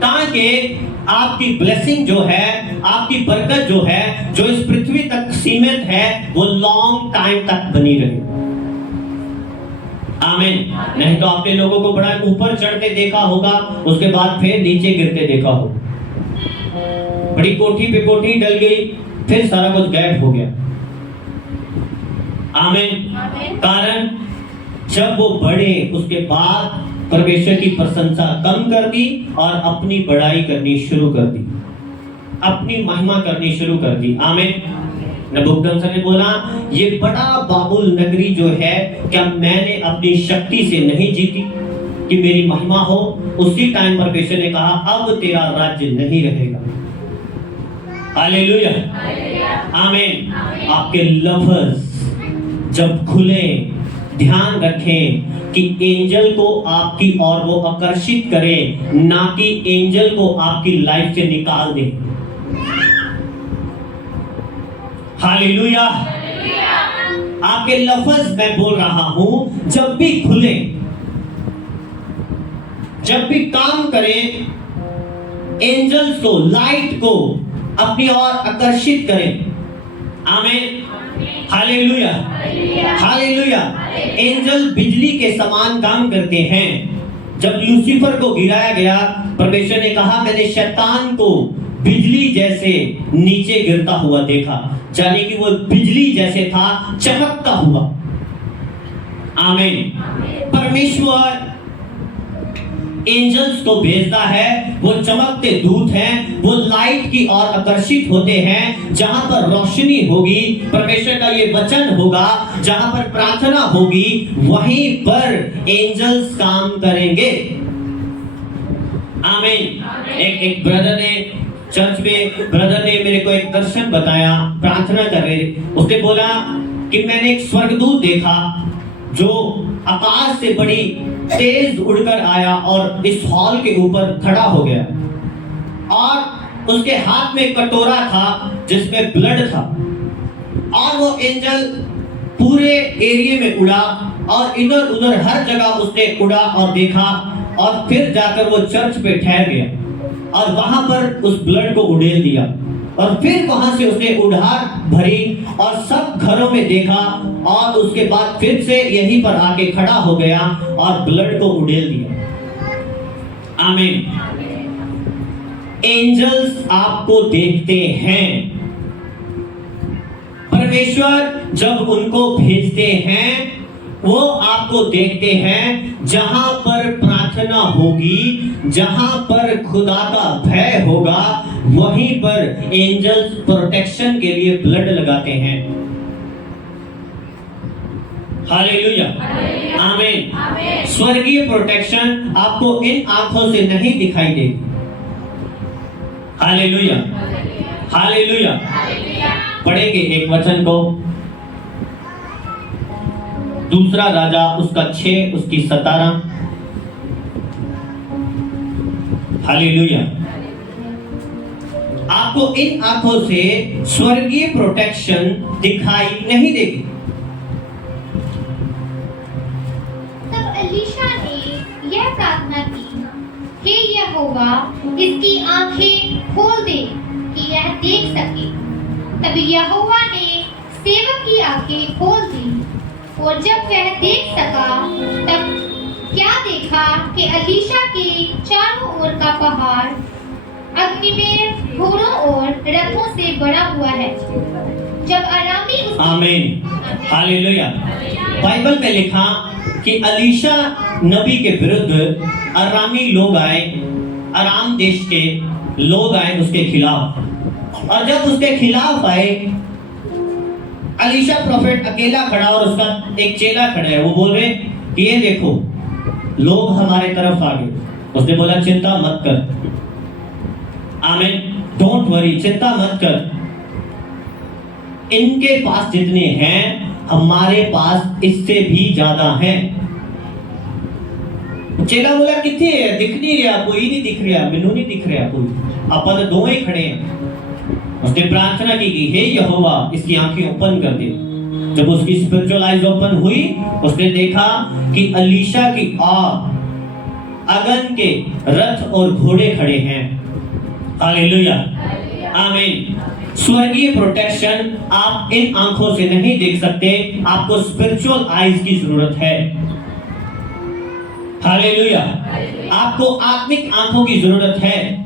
ताकि आपकी ब्लेसिंग जो है, आपकी बरकत जो है, जो इस पृथ्वी तक सीमित है, वो लॉन्ग टाइम तक बनी रहे। आमीन। नहीं तो आपने लोगों को बड़ा ऊपर चढ़ते देखा होगा, उसके बाद फिर नीचे गिरते देखा होगा। बड़ी कोठी पे कोठी डल गई, फिर सारा कुछ गायब हो गया। आमीन। कारण जब वो बढ़े, उसके बाद परमेश्वर की प्रशंसा कम कर दी और अपनी बड़ाई करनी शुरू कर दी, अपनी महिमा करनी शुरू कर दी। आमीन। नबूकदनेस्सर ने बोला, ये बड़ा बाबुल नगरी जो है, क्या मैंने अपनी शक्ति से नहीं जीती कि मेरी महिमा हो? उसी टाइम परमेश्वर ने कहा, अब तेरा राज्य नहीं रहेगा। हालेलुया, आमीन। आपके लफ्ज जब खुले, ध्यान रखें कि एंजल को आपकी ओर वो आकर्षित करें, ना कि एंजल को आपकी लाइफ से निकाल दें। हालेलुया। आपके लफ्ज मैं बोल रहा हूं, जब भी खुले, जब भी काम करें, एंजल्स को, लाइट को अपनी ओर आकर्षित करें। आमीन, हालेलुया, हालेलुया। एंजल बिजली के समान काम करते हैं। जब लूसीफर को गिराया गया, परमेश्वर ने कहा, मैंने शैतान को बिजली जैसे नीचे गिरता हुआ देखा, यानी कि वो बिजली जैसे था, चमकता हुआ। आमीन। परमेश्वर एंजल्स को भेजता है, वो चमकते दूत हैं, वो लाइट की ओर आकर्षित होते हैं। जहां पर रोशनी होगी, परमेश्वर का ये वचन होगा, जहां पर प्रार्थना होगी, वहीं पर एंजल्स काम करेंगे। आमीन। एक ब्रदर ने चर्च में, ब्रदर ने मेरे को एक दर्शन बताया, प्रार्थना कर रहे, उसने बोला कि मैंने एक स्वर्गदूत देखा जो आकाश से बड़ी तेज उड़कर आया और इस हॉल के ऊपर खड़ा हो गया, और उसके हाथ में कटोरा था जिसमें ब्लड था, और वो एंजल पूरे एरिया में उड़ा और इधर उधर हर जगह उसने उड़ा और देखा, और फिर जाकर वो चर्च पे ठहर गया और वहां पर उस ब्लड को उड़ेल दिया, और फिर वहां से उसने उड़ार भरी और सब घरों में देखा, और उसके बाद फिर से यहीं पर आके खड़ा हो गया और ब्लड को उड़ेल दिया। आमीन। एंजल्स आपको देखते हैं। परमेश्वर जब उनको भेजते हैं, वो आपको देखते हैं। जहां पर प्रार्थना होगी, जहां पर खुदा का भय होगा, वहीं पर एंजल्स प्रोटेक्शन के लिए ब्लड लगाते हैं। हालेलुया, आमीन। स्वर्गीय प्रोटेक्शन आपको इन आंखों से नहीं दिखाई देगी। Hallelujah, hallelujah. पढ़ेंगे एक वचन को, दूसरा राजा उसका 6 उसकी 17। हालेलुया। आपको इन आंखों से स्वर्गीय प्रोटेक्शन दिखाई नहीं देगी। तब एलीशा ने यह प्रार्थना की, हे यहोवा, इसकी आंखें खोल दे कि यह देख सके। तब यहोवा ने सेवक की आंखें खोल दी, और जब वह देख सका, तब क्या देखा कि एलीशा के चारों ओर का पहाड़ अग्नि में घोड़ों और रथों से भरा हुआ है। जब अरामी आमीन, हालेलुया। बाइबल में लिखा, कि अलीशा नबी के विरुद्ध अरामी लोग आए, अराम देश के लोग आए उसके खिलाफ। और जब उसके खिलाफ आए, अलीशा प्रोफेट अकेला खड़ा और उसका एक चेला खड़ा है। वो बोल रहे कि ये देखो लोग हमारे तरफ आ गए। उसने बोला चिंता मत कर, आमीन, डोंट वरी, चिंता मत कर। इनके पास जितने हैं हमारे पास इससे भी ज्यादा हैं। चेला बोला कितने है, दिख नहीं रहा, कोई नहीं दिख रहा, मैनू नहीं दिख रहा कोई, अपन दो ही खड़े हैं। उसने प्रार्थना की कि हे यहोवा इसकी आंखें ओपन कर दे। जब उसकी स्पिरिचुअल आइज ओपन हुई, उसने देखा कि अलीशा की आग, अगन के रथ और घोड़े खड़े हैं। हालेलुया, आमीन। स्वर्गीय प्रोटेक्शन आप इन आंखों से नहीं देख सकते, आपको स्पिरिचुअल आइज की जरूरत है। हालेलुया, आपको आत्मिक आंखों की जरूरत है।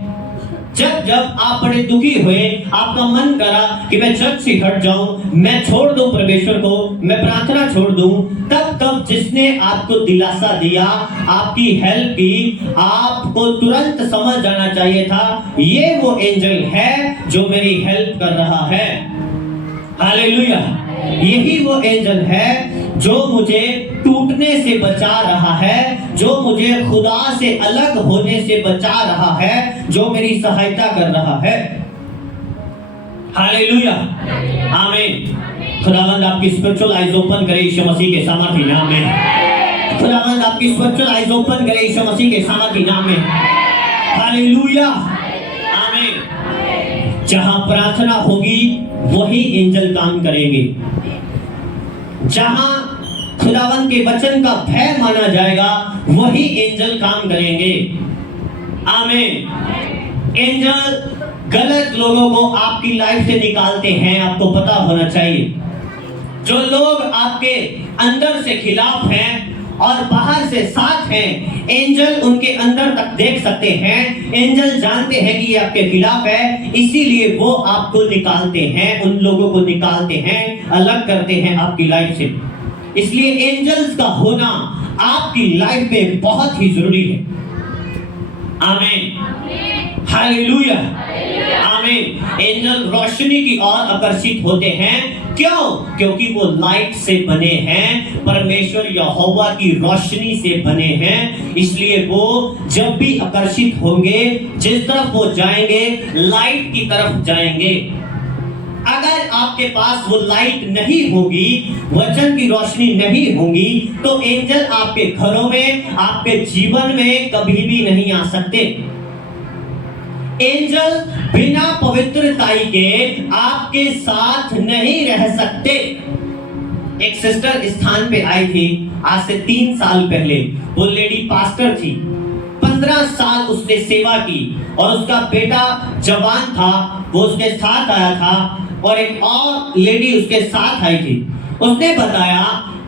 जब जब आप बड़े दुखी हुए, आपका मन करा कि मैं चर्च से हट जाऊं, मैं छोड़ दूं परमेश्वर को, मैं प्रार्थना छोड़ दूं, तब तब जिसने आपको दिलासा दिया, आपकी हेल्प की, आपको तुरंत समझ जाना चाहिए था ये वो एंजल है जो मेरी हेल्प कर रहा है। हालेलुया, यही वो एंजल है जो मुझे टूटने से बचा रहा है, जो मुझे खुदा से अलग होने से बचा रहा है, जो मेरी सहायता कर रहा है। हालेलुया, आमीन। खुदावंद आपकी स्पिरिचुअल आइज ओपन करे यीशु मसीह के सामर्थी नाम में। खुदावंद आपकी स्पिरिचुअल आइज ओपन करे यीशु मसीह के सामर्थी नाम में। हालेलुया, आमीन। जहां प्रार्थना होगी वही एंजल काम करेंगे। जहां खुदावंद के वचन का भय माना जाएगा वही एंजल काम करेंगे। आमीन। एंजल गलत लोगों को आपकी लाइफ से निकालते हैं, आपको पता होना चाहिए। जो लोग आपके अंदर से खिलाफ हैं और बाहर से साथ हैं, एंजल उनके अंदर तक देख सकते हैं। एंजल जानते हैं कि ये आपके खिलाफ है, इसीलिए वो आपको निकालते हैं, उन लोगों को निकालते हैं, अलग करते हैं आपकी लाइफ से। इसलिए एंजल्स का होना आपकी लाइफ में बहुत ही जरूरी है। आमीन, हालेलुया, आमीन। एंजल रोशनी की ओर आकर्षित होते हैं। क्यों? क्योंकि वो लाइट से बने हैं, परमेश्वर यहोवा की रोशनी से बने हैं। इसलिए वो जब भी आकर्षित होंगे, जिस तरफ वो जाएंगे, लाइट की तरफ जाएंगे। अगर आपके पास वो लाइट नहीं होगी, वचन की रोशनी नहीं होगी, तो एंजल आपके घरों में, आपके जीवन में कभी भी नहीं आ सकते। एंजल बिना पवित्रताई के आपके साथ नहीं रह सकते। एक सिस्टर इस स्थान पे आई थी आज से 3 साल पहले। वो लेडी पास्टर थी, 15 साल उसने सेवा की और उसका बेटा जवान था, वो उसके साथ आया था और एक और लेडी उसके साथ आई थी। उसने बताया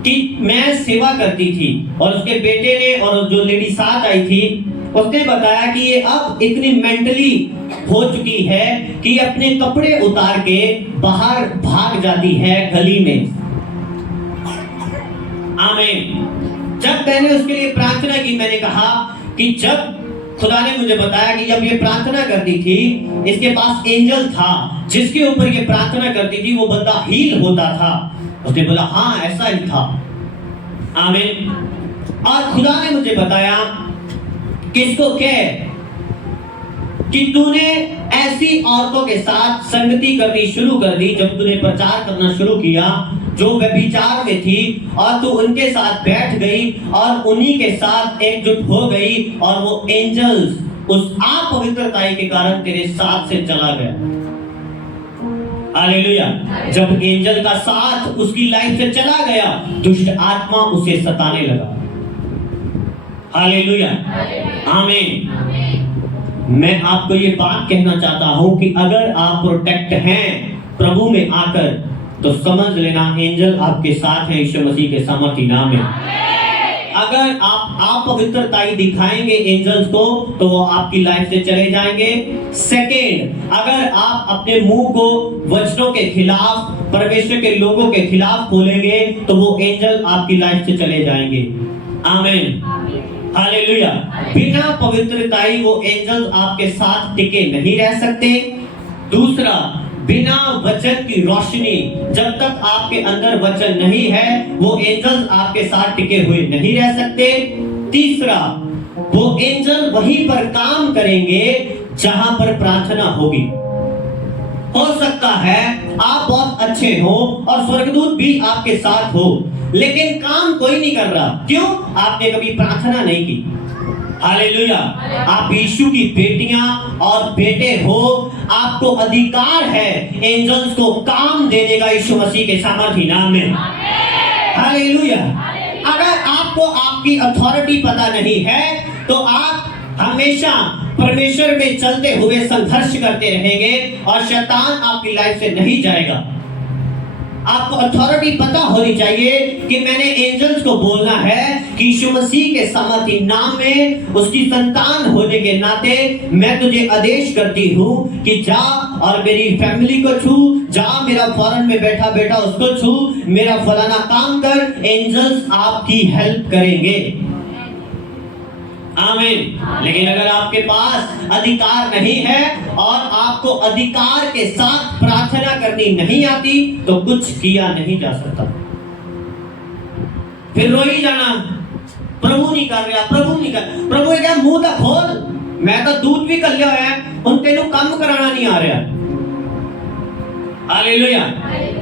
कि मैं सेवा करती थी और उसके बेटे ने और जो लेडी साथ आई थी उसने बताया कि ये अब इतनी मेंटली हो चुकी है कि अपने कपड़े उतार के बाहर भाग जाती है गली में। आमीन। जब मैंने उसके लिए प्रार्थना की, मैंने कहा कि जब खुदा ने मुझे बताया कि जब ये प्रार्थना करती थी, इसके पास एंजल था जिसके ऊपर ये प्रार्थना करती थी, वो बंदा हील होता था। उसने बोला हाँ ऐसा ही था। आमीन। और खुदा ने मुझे बताया किसको कहे कि तूने ऐसी औरतों के साथ संगति करनी शुरू कर दी जब तूने प्रचार करना शुरू किया जो व्यभिचार में थी, और तू उनके साथ बैठ गई और उन्हीं के साथ एकजुट हो गई और वो एंजल्स उस अपवित्रताई के कारण तेरे साथ से चला गया। हालेलुया। जब एंजल का साथ उसकी लाइफ से चला गया, दुष्ट आत्मा उसे सताने लगा। हालेलुया, आमीन। मैं आपको ये बात कहना चाहता हूं कि अगर आप प्रोटेक्ट हैं प्रभु में आकर, तो समझ लेना एंजल आपके साथ है यीशु मसीह के सामर्थी नाम में। अगर आप पवित्रताई दिखाएंगे एंजल्स को तो वो आपकी लाइफ से चले जाएंगे। सेकेंड, अगर आप अपने मुंह को वचनों के खिलाफ, परमेश्वर के लोगों के खिलाफ खोलेंगे तो वो एंजल आपकी लाइफ से चले जाएंगे। आमीन, हालेलुया। बिना पवित्रताई वो एंजल्स आपके साथ टिके नहीं रह सकते। दूसरा, बिना वचन की रोशनी, जब तक आपके अंदर वचन नहीं है वो एंजल्स आपके साथ टिके हुए नहीं रह सकते। तीसरा, वो एंजल वहीं पर काम करेंगे जहां पर प्रार्थना होगी। हो सकता है आप बहुत अच्छे हो और स्वर्गदूत भी आपके साथ हो, लेकिन काम कोई नहीं कर रहा। क्यों? आपने कभी प्रार्थना नहीं की। हालेलुया। आप यीशु की बेटियां और बेटे हो, आपको अधिकार है एंजल्स को काम देने का यीशु मसीह के सामर्थी नाम में। हालेलुया। अगर आपको आपकी अथॉरिटी पता नहीं है तो आप हमेशा परमेश्वर में चलते हुए संघर्ष करते रहेंगे और शैतान आपकी लाइफ से नहीं जाएगा। आपको अथॉरिटी पता होनी चाहिए कि मैंने एंजल्स को बोलना है कि यीशु मसीह के सामर्थी नाम में, उसकी संतान होने के नाते मैं तुझे आदेश करती हूँ कि जा और मेरी फैमिली को छू, जा मेरा फॉरेन में बैठा बेटा उसको छू, मेरा फलाना काम कर। एंजल्स आपकी हेल्प करेंगे। आमीन। लेकिन अगर आपके पास अधिकार नहीं है और आपको अधिकार के साथ प्रार्थना करनी नहीं आती तो कुछ किया नहीं जा सकता। फिर रो ही जाना, प्रभु नहीं कर रहा, प्रभु नहीं कर। प्रभु क्या मुंह तो खोल, मैं तो दूध भी कर लिया है, उन तेनों काम कराना नहीं आ रहा। हालेलुया।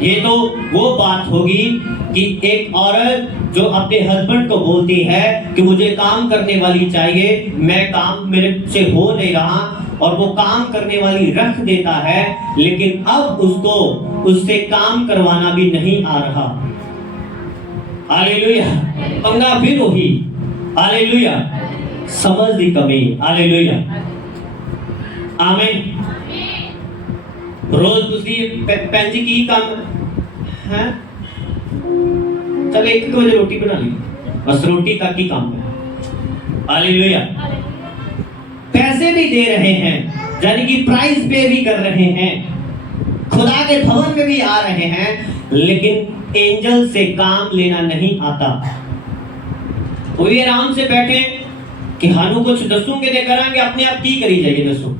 ये तो वो बात होगी कि एक औरत जो अपने हस्बैंड को बोलती है कि मुझे काम करने वाली चाहिए, मैं काम मेरे से हो नहीं रहा, और वो काम करने वाली रख देता है, लेकिन अब उसको उससे काम करवाना भी नहीं आ रहा। हालेलुया। पंगा फिर वही। हालेलुया। समझ दी कमी। हालेलुया। आमीन। रोज उसी पैंजी की काम है, चल 1 बजे रोटी बना ली, बस रोटी तक ही काम है। हालेलुया। पैसे भी दे रहे हैं, यानी कि प्राइस पे भी कर रहे हैं, खुदा के भवन में भी आ रहे हैं, लेकिन एंजल से काम लेना नहीं आता। वो भी आराम से बैठे कि हानू कुछ दसूंगे दे करांगे, अपने आप की करी जाएगी दसो।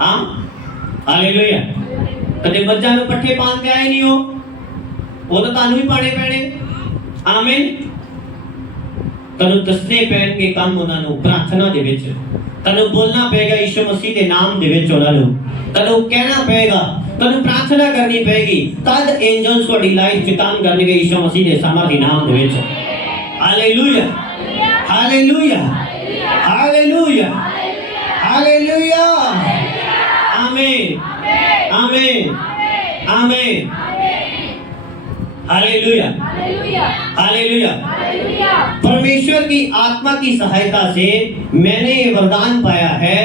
हाँ, हालेलुया। कदे मज्जा में पट्ठे पान के आए नहीं हो, वो तो तानू ही पाने पैने। आमीन। तनु दसने पैन के काम ਉਹਨਾਂ ਨੂੰ प्रार्थना ਦੇ ਵਿੱਚ तनु बोलना पड़ेगा यीशु मसीह के नाम ਦੇ ਵਿੱਚ ਉਹਨਾਂ ਨੂੰ, तनु कहना पड़ेगा, तनु प्रार्थना करनी पड़ेगी, तद एंजल्स ਤੁਹਾਡੀ लाइफ 'ਚ काम करने के यीशु मसीह के सामर्थी नाम ਦੇ ਵਿੱਚ। हालेलुया। हालेलुया। हालेलुया। हालेलुया। आमीन। आमीन। आमीन। हालेलुया। हालेलुया। परमेश्वर की आत्मा की सहायता से मैंने ये वरदान पाया है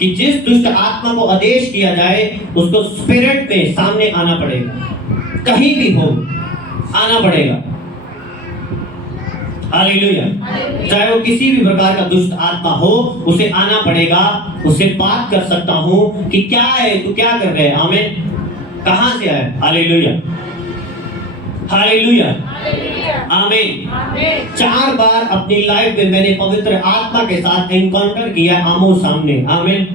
कि जिस दुष्ट आत्मा को आदेश किया जाए उसको स्पिरिट में सामने आना पड़ेगा, कहीं भी हो आना पड़ेगा। हालेलुया। चाहे वो किसी भी प्रकार का दुष्ट आत्मा हो, उसे आना पड़ेगा, उससे बात कर सकता हूं कि क्या है, तू क्या कर रहे है। आमीन। कहां से आए। हालेलुया। हालेलुया। आमीन। 4 बार अपनी लाइफ में मैंने पवित्र आत्मा के साथ एनकाउंटर किया, आमो सामने। आमीन।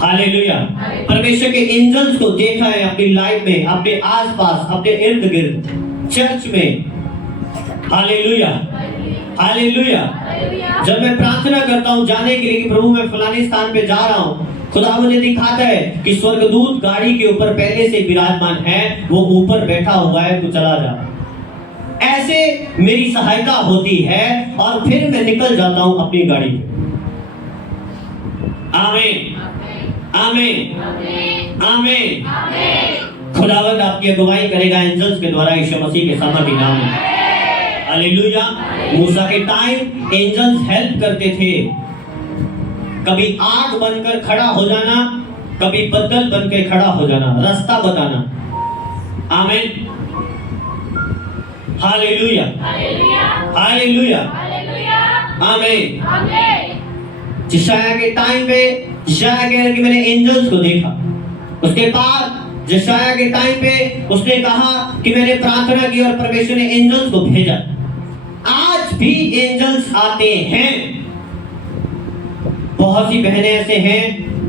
हालेलुया। परमेश्वर के एंजल्स को देखा है अपनी लाइफ में, अपने आसपास, अपने इर्द गिर्द, चर्च में। हालेलुया। हालेलुया। जब मैं प्रार्थना करता हूँ जाने के लिए कि प्रभु मैं फलाने स्थान पे जा रहा हूँ, खुदा मुझे दिखाता है कि स्वर्गदूत गाड़ी के ऊपर पहले से विराजमान है, वो ऊपर बैठा हुआ है, तू चला जा। ऐसे मेरी सहायता होती है और फिर मैं निकल जाता हूं अपनी गाड़ी में। आमीन। आमीन। आमीन। खुदावंद आपकी अगुवाई करेगा एंजल्स के द्वारा यीशु मसीह के सामर्थी नाम में। हालेलुया। मूसा के टाइम एंजल्स हेल्प करते थे, कभी आग बनकर खड़ा हो जाना, कभी बदल बनकर खड़ा हो जाना, रास्ता बताना। आमीन। हालेलुया। हालेलुया। आमीन। यशायाह के टाइम पे यशायाह कह रहा है कि मैंने एंजल्स को देखा। उसके बाद यशायाह के टाइम पे उसने कहा कि मैंने प्रार्थना की और परमेश्वर ने एंजल्स को भेजा। आज भी एंजल्स आते हैं। बहुत सी बहनें ऐसे हैं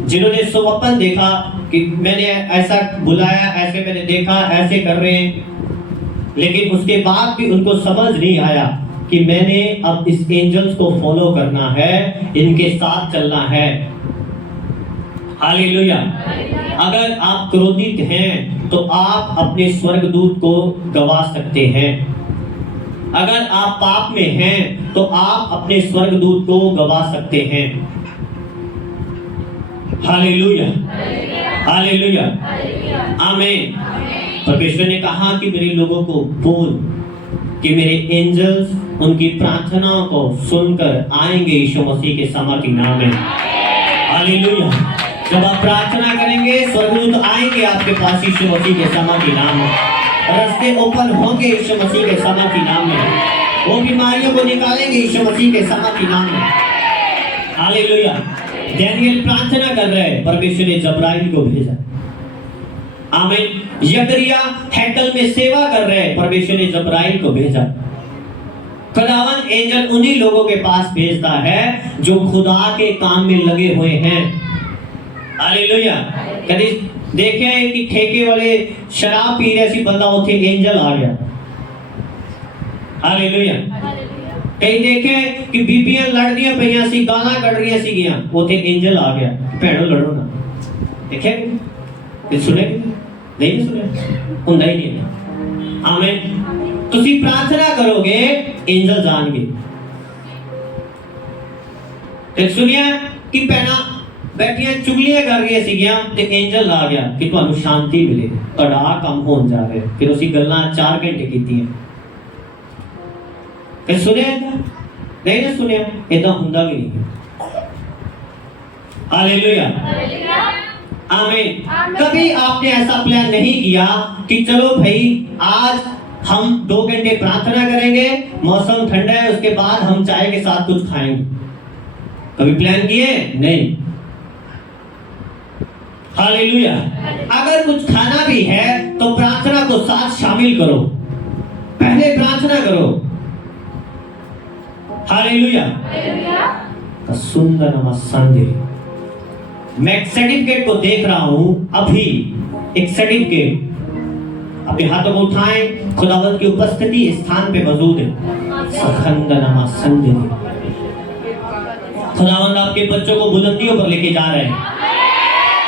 जिन्होंने स्वप्न देखा कि मैंने ऐसा बुलाया, ऐसे मैंने देखा, ऐसे कर रहे हैं, लेकिन उसके बाद भी उनको समझ नहीं आया कि मैंने अब इस एंजल्स को फॉलो करना है, इनके साथ चलना है। हालेलुया। अगर आप क्रोधित हैं तो आप अपने स्वर्गदूत को गवा सकते हैं। अगर आप पाप में हैं तो आप अपने स्वर्गदूत को गवा सकते हैं। हालेलुया, हालेलुया, आमीन। परमेश्वर ने कहा कि मेरे लोगों को बोल कि मेरे एंजल्स उनकी प्रार्थनाओं को सुनकर आएंगे यीशु मसीह के सामर्थी नाम में। हालेलुया। जब आप प्रार्थना करेंगे स्वर्गदूत आएंगे आपके पास यीशु मसीह के सामर्थी नाम में। रास्ते ओपन होंगे यीशु मसीह के सामर्थी नाम में। वो बीमारियों को निकालेंगे यीशु मसीह के सामर्थी नाम में। हालेलुया। दानियेल प्रार्थना कर रहे हैं, परमेश्वर ने जब्राइल को भेजा। आमीन। यकरिया हैकल में सेवा कर रहे हैं, परमेश्वर ने जब्राइल को भेजा। खुदावन एंजल उन्हीं लोगों के पास भेजता है जो खुदा के काम में लगे हुए हैं। हालेलुया। कभी देखे हैं कि ठेके वाले शराब पी रहे सी बंदा उठे एंजल आ गया। हालेलुया। कहीं देखे कि बीबियां लड़दियां पईयां सी, गाना कढ़ रही सी गियां, उठे एंजल आ गया, भैणो लड़ो ना। देखे ये सुने नहीं सुने हुंदा ही नहीं है। आमीन। तुसी प्रार्थना करोगे एंजल जाएंगे। ते सुनिया कि भैणा बैठियां चुगलियां कर रही सीगियां ते एंजल आ गया कि ਤੁਹਾਨੂੰ शांति मिले, ਤੁਹਾਡਾ ਕੰਮ ਹੋਣ ਜਾ ਰਿਹਾ। फिर उसी गल्लां 4 घंटे कीतियां। ते सुनिया नहीं ना सुनिया, इदा हुंदा भी नहीं। हालेलुया, आमीन। कभी आपने ऐसा प्लान नहीं किया कि चलो भाई आज हम 2 घंटे प्रार्थना करेंगे, मौसम ठंडा है, उसके बाद हम चाय के साथ कुछ खाएंगे। कभी प्लान किए? नहीं। हालेलुया। अगर कुछ खाना भी है तो प्रार्थना को साथ शामिल करो, पहले प्रार्थना करो। हालेलुया। सुंदर नमस्ते। मैं एक सर्टिफिकेट को देख रहा हूं अभी, एक सर्टिफिकेट। अपने हाथों को उठाएं, खुदावंत की उपस्थिति इस स्थान पे मौजूद है। सखंद नमस्ते। खुदावंत आपके बच्चों को बुलंदियों पर लेके जा रहे हैं।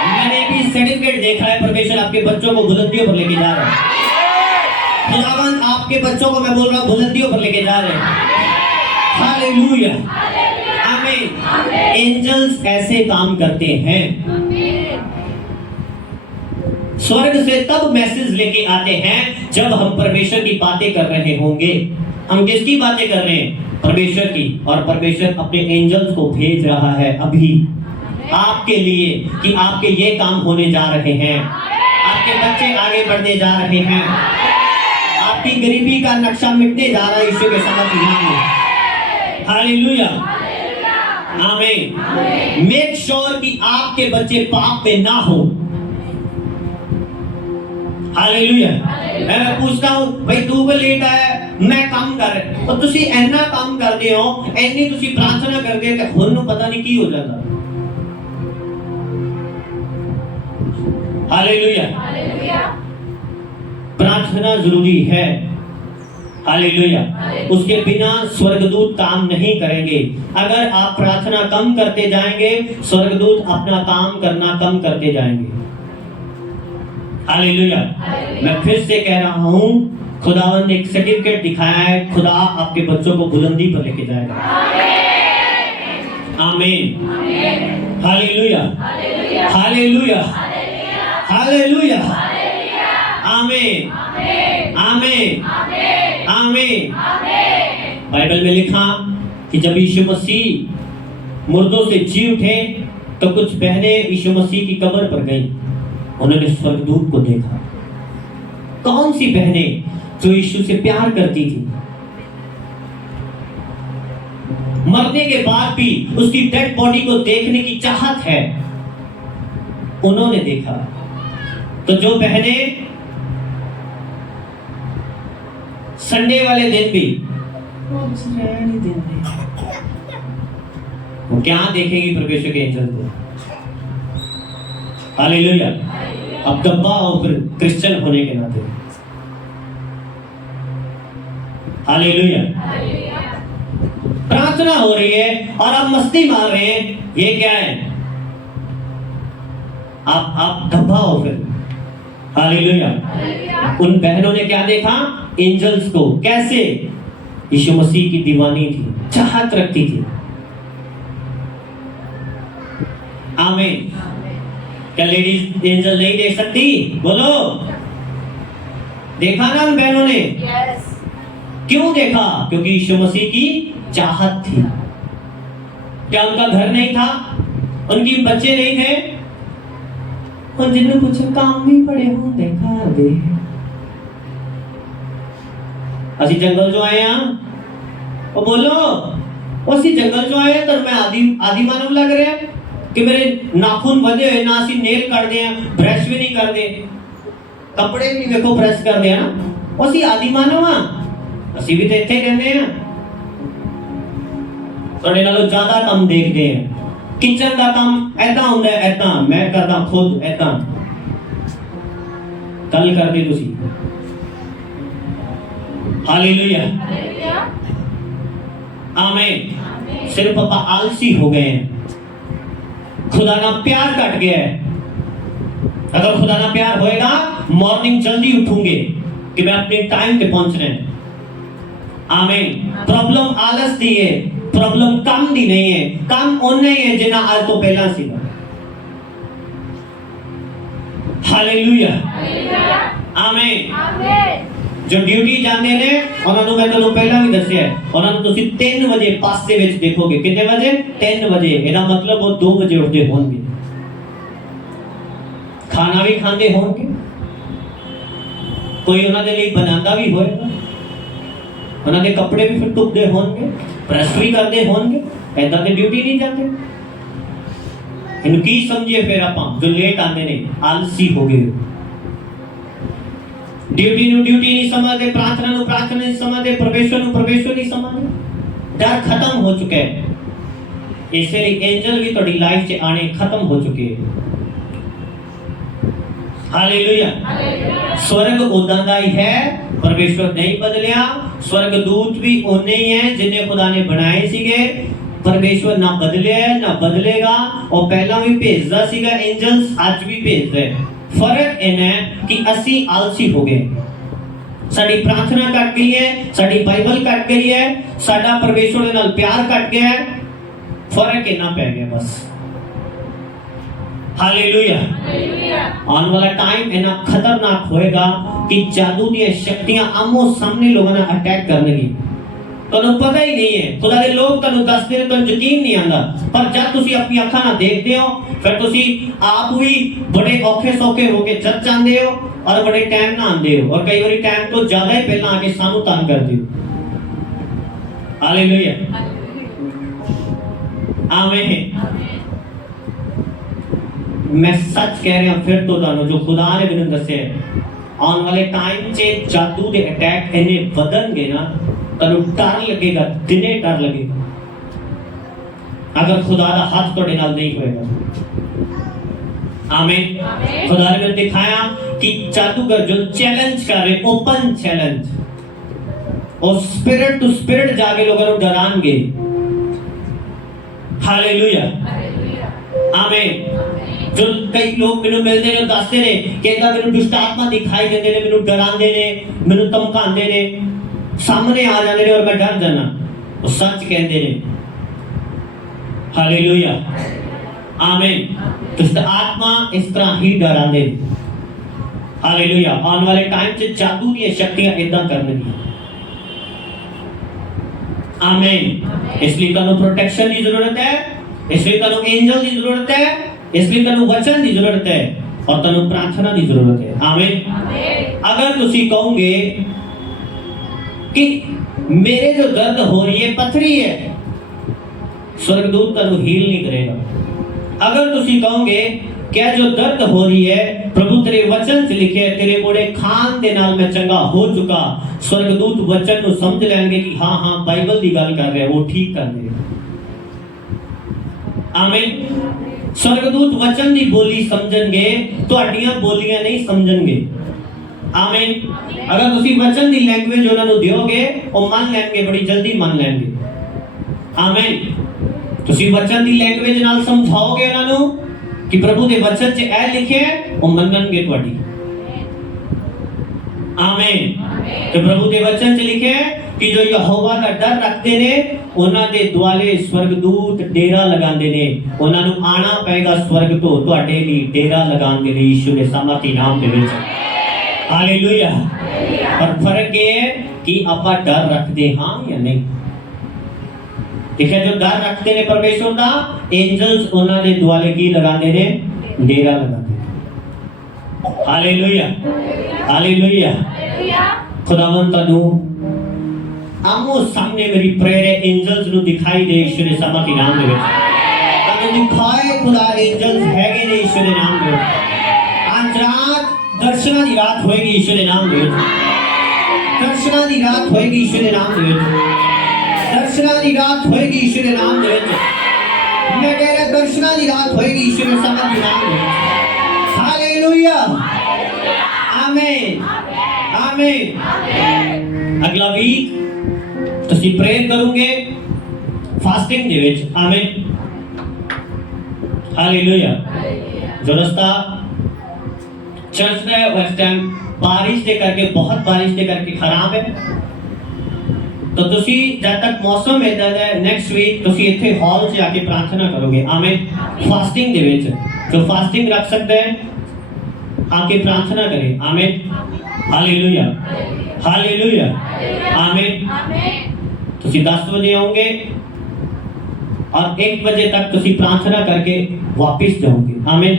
मैंने भी सर्टिफिकेट देखा है, परमेश्वर आपके बच्चों को बुलंदियों पर लेके जा रहे हैं। खुदावंत आपके बच्चों को मैं बोल रहा हूं बुलंदियों पर लेके जा रहे हैं। हालेलुया, आमीन। एंजल्स ऐसे काम करते हैं। स्वर्ग से तब मैसेज लेके आते हैं जब हम परमेश्वर की बातें कर रहे होंगे। हम किसकी बातें कर रहे हैं? परमेश्वर की। और परमेश्वर अपने एंजल्स को भेज रहा है अभी आपके लिए कि आपके ये काम होने जा रहे हैं, आपके बच्चे आगे बढ़ने जा रहे हैं, आपकी गरीबी का नक्शा मिटने जा रहा है यीशु के सामर्थी नाम में। हालेलुया, आमीन। मेक श्योर कि आपके बच्चे पाप में ना हो। हालेलुया। मैं पूछता हूं भाई तू को लेट आया, मैं काम कर रहा तो तुसी ऐना काम करदे हो, ऐनी तुसी प्रार्थना करदे ते हुन नु पता नहीं की हो जाता। हालेलुया, प्रार्थना जरूरी है। हालेलुया। उसके बिना स्वर्गदूत काम नहीं करेंगे। अगर आप प्रार्थना कम करते जाएंगे, स्वर्गदूत अपना काम करना कम करते जाएंगे। हालेलुया। मैं फिर से कह रहा हूं, खुदावंद ने एक सर्टिफिकेट दिखाया है, खुदा आपके बच्चों को बुलंदी पर लेके जाएगा। आमीन। हालेलुया, हालेलुया, हालेलुया, आमीन, आमीन, आमीन। बाइबल में लिखा कि जब यीशु मसीह मुर्दों से जी उठे तो कुछ बहनें यीशु मसीह की कब्र पर गईं। उन्होंने स्वर्गदूत को देखा। कौन सी बहनें जो यीशु से प्यार करती थी? मरने के बाद भी उसकी डेड बॉडी को देखने की चाहत है, उन्होंने देखा। तो जो बहनें संडे वाले दिन भी वो क्या देखेगी परमेश्वर के एंजल को? हालेलुया। अब डब्बा और क्रिश्चियन होने के नाते हालेलुया, प्रार्थना हो रही है और आप मस्ती मार रहे हैं, ये क्या है? आप डब्बा हो फिर। हालेलुया। उन बहनों ने क्या देखा? एंजल्स को। कैसे? यीशु मसीह की दीवानी थी, चाहत रखती थी। आमीन। क्या लेडीज एंजल नहीं देख सकती? बोलो। देखा ना उन बहनों ने? क्यों देखा? क्योंकि यीशु मसीह की चाहत थी। क्या उनका घर नहीं था? उनकी बच्चे नहीं थे? और जिन्हें कुछ काम भी पड़े हो देखा दे। ਅਸੀਂ जंगल जो आए हैं वो बोलो, उसी जंगल जो आए तो मैं आदि मानव लग रहे हैं कि मेरे नाखून बधे हुए ना, ਅਸੀਂ नेल कर दे, ब्रश भी नहीं कर दे, कपड़े भी देखो प्रेस कर दे ना, ਅਸੀਂ आदि मानव हां, ਅਸੀਂ भी तो ਇੱਥੇ रहने हैं। ਤੁਹਾਡੇ ਨਾਲੋਂ ਜ਼ਿਆਦਾ ਕੰਮ ਦੇਖਦੇ हैं। किचन का काम ऐदा ਹੁੰਦਾ है, ऐदा मैं करदा खुद ऐदा, कल करदे तुसी। हालेलुया, आमीन। सिर्फ पापा आलसी हो गए हैं, खुदा ना प्यार कट गया है। अगर खुदा ना प्यार होएगा, मॉर्निंग जल्दी उठूंगे कि मैं अपने टाइम पे पहुंचना है। आमीन। प्रॉब्लम आलस दी है, प्रॉब्लम कम दी नहीं है, कम ओना ही है जिन्ना आज तो पहला सीगा। हालेलुया, आमीन। जो ड्यूटी जाने ने ਉਹਨਾਂ ਨੂੰ ਮੈਂ ਤੁਹਾਨੂੰ ਪਹਿਲਾਂ ਵੀ ਦੱਸਿਆ ਹੈ, ਉਹਨਾਂ ਨੂੰ ਤੁਸੀਂ 3 ਵਜੇ ਪਾਸੇ ਵਿੱਚ ਦੇਖੋਗੇ। ਕਿੰਨੇ ਵਜੇ? 3 ਵਜੇ। ਇਹਦਾ मतलब ਉਹ 2 ਵਜੇ ਉੱਠਦੇ ਹੋਣਗੇ, ਖਾਣਾ ਵੀ ਖਾਂਦੇ ਹੋਣਗੇ, ਕੋਈ ਉਹਨਾਂ ਦੇ ਲਈ ਬਣਾਉਂਦਾ ਵੀ ਹੋਏਗਾ, ਉਹਨਾਂ ਦੇ ਕੱਪੜੇ ਵੀ ਫਿਰ ਧੁੱਪਦੇ ਹੋਣਗੇ, ਪ੍ਰੈਸ ਵੀ ਕਰਦੇ ਹੋਣਗੇ। ਐਦਾਂ ਤੇ ਡਿਊਟੀ ਨਹੀਂ ਜਾਂਦੇ। ਇਹਨੂੰ ਕੀ ਸਮਝੀਏ ਫਿਰ ਆਪਾਂ ਜੋ ਲੇਟ ਆਉਂਦੇ ਨੇ? ਆਲਸੀ ਹੋ ਗਏ। ड्यूटी नु ड्यूटी नहीं समझते, प्रार्थना नु प्रार्थना नहीं समझते, परमेश्वर नु परमेश्वर नहीं समझते। डर खत्म हो चुका है। इसलिए एंजल भी थोड़ी लाइफ से आने खत्म हो चुके हैं। हालेलुया। स्वर्ग उदा दा ही है, परमेश्वर नहीं बदलिया। स्वर्ग दूत भी उन्ने ही हैं जिन्हें खुदा ने बनाए सीगे। परमेश्वर ना बदले है ना बदलेगा, और पहला भी भेजदा सीगा एंजल्स, आज भी भेजदा है। फर्क इन्ना है कि असी आलसी हो गए, साडी प्रार्थना कट गई है, साडी बाइबल कट गई है, साडा परमेश्वर दे नाल प्यार कट गया है। फर्क इन्ना पै गया बस। हालेलुया। आने वाला टाइम इन्ना खतरनाक होएगा कि जादू दी शक्तियां आमो सामने लोगों ने अटैक करनेगी। ਤੁਹਾਨੂੰ ਪਤਾ ਹੀ नहीं है, खुदा दे लोग ਤੁਹਾਨੂੰ ਦੱਸਦੇ ਨੇ, ਤੁਹਾਨੂੰ ਯਕੀਨ ਨਹੀਂ ਆਉਂਦਾ, ਪਰ ਜਦ ਤੁਸੀਂ ਆਪਣੀ ਅੱਖਾਂ ਨਾਲ ਦੇਖਦੇ ਹੋ ਫਿਰ ਤੁਸੀਂ ਆਪ ਵੀ ਬੜੇ ਔਖੇ ਸੌਖੇ ਹੋ ਕੇ ਚੱਲ ਜਾਂਦੇ ਹੋ, ਔਰ ਬੜੇ ਟਾਈਮ ਨਾਲ ਆਉਂਦੇ ਹੋ, ਔਰ ਕਈ ਵਾਰੀ ਟਾਈਮ ਤੋਂ ਜ਼ਿਆਦਾ ਹੀ ਪਹਿਲਾਂ ਆ ਕੇ ਸਾਨੂੰ ਤੰਗ ਕਰਦੇ ਹੋ। ਹਾਲੇਲੂਇਆ, ਆਮੀਨ। मैं सच कह रहा हूं फिर तो ਤੁਹਾਨੂੰ जो खुदा ने ਮੈਨੂੰ ਦੱਸਿਆ, ਆਉਣ ਵਾਲੇ ਟਾਈਮ 'ਚ ਜਾਦੂ ਦੇ ਅਟੈਕ ਇੰਨੇ ਵਧਣਗੇ ਨਾ, ਤੁਹਾਨੂੰ डर लगेगा, दिने डर लगेगा, अगर खुदा का हाथ थोड़े नाल नहीं होएगा। आमीन। खुदा ने मुझे दिखाया कि जादूगर जो चैलेंज कर रहे, ओपन चैलेंज, और स्पिरिट टू स्पिरिट जाके लोगों को डराएंगे। हालेलुया, आमीन। जो कई लोग मैनू मिलते ने दसते ने कि मैनू दुष्ट आत्मा दिखाई देते ने, मैनू डराते ने, मैनू धमकाते ने, सामने आ जाते हैं और मैं डर जाना, वो सच कहते हैं। हालेलुया, आमीन। दुष्ट आत्मा इस तरह ही डराते। हालेलुया। आने वाले टाइम से जादू की शक्तियां इदा करनेगी। आमीन। इसलिए तुहानू प्रोटेक्शन की जरूरत है, इसलिए तुहानू एंजल की जरूरत है, इसलिए तुहानू वचन की जरूरत है, और तुहानू प्रार्थना की जरूरत है। आमीन। अगर तुसी कहोगे कि मेरे जो दर्द हो रही है पथरी है, स्वर्गदूत तुहानू हील नहीं करेगा। अगर तुसी कहोगे क्या जो दर्द हो रही है प्रभु तेरे वचन च लिखे है तेरे मोड़े खान दे नाल मैं चंगा हो चुका, स्वर्गदूत वचन नु समझ लेंगे कि हाँ हाँ बाइबल दी गल कर रहे, वो ठीक कर रहे। आमीन। स्वर्गदूत वचन दी बोली समझणगे, तुहाडीआं बोलियां नहीं समझणगे। आमीन। अगर तुसी वचन दी लैंग्वेज उन्हां नु दियोगे वो मान लेंगे, बड़ी जल्दी मान लेंगे। आमीन। तुसी वचन दी लैंग्वेज नाल समझाओगे उन्हां नु कि प्रभु दे वचन च ए लिखे है, वो मनणगे तुहाडी। आमीन। तो प्रभु दे वचन च लिखे है कि जो यहोवा दा डर रखते ने उन्हां दे दुआले स्वर्गदूत डेरा लगांदे ने, उन्हां नु आना पेगा स्वर्ग तो तुहाडे लई डेरा लगाउण दे लई यीशु दे सामर्थी नाम दे विच। हालेलुया। पर फर्क ये है कि आपां डर रखदे हां या नहीं। ठीक है, जो डर रखते ने परमेश्वर दा, एंजल्स उन्हां दे दुआले की लगांदे ने, डेरा लगांदे। Hallelujah, hallelujah. खुदावंद तानू आमो सामने मेरी प्रेयर है एंजल्स नु दिखाई दे यीशु दे सामर्थी नाम दे विच। तानू दिखाए खुदा एंजल्स हैगे ने यीशु दे नाम दे विच। आज रात दर्शनां दी रात होएगी यीशु दे नाम दे विच। दर्शनां दी रात होएगी यीशु दे नाम दे विच। दर्शनां दी रात होएगी यीशु दे नाम दे विच। मैं कह रहा दर्शनां दी रात होएगी यीशु दे सामर्थी नाम दे विच। हालेलुया, आमीन, आमीन। अगला वीक तुसी प्रेयर करोगे फास्टिंग दे विच। आमीन, हालेलुया। जो रास्ता चर्च का है उस टाइम बारिश दे करके, बहुत बारिश दे करके खराब है, तो तुसी जब तक मौसम इदा दा है नेक्स्ट वीक तुसी इथे हॉल से आके प्रार्थना करोगे। आमीन। फास्टिंग दे विच जो फास्टिंग रख सकते हैं आके प्रार्थना करें। आमीन, हालेलुया, हालेलुया, आमीन। तुसी 10 बजे आओगे और 1 बजे तक तुसी प्रार्थना करके वापस जाओगे। आमीन।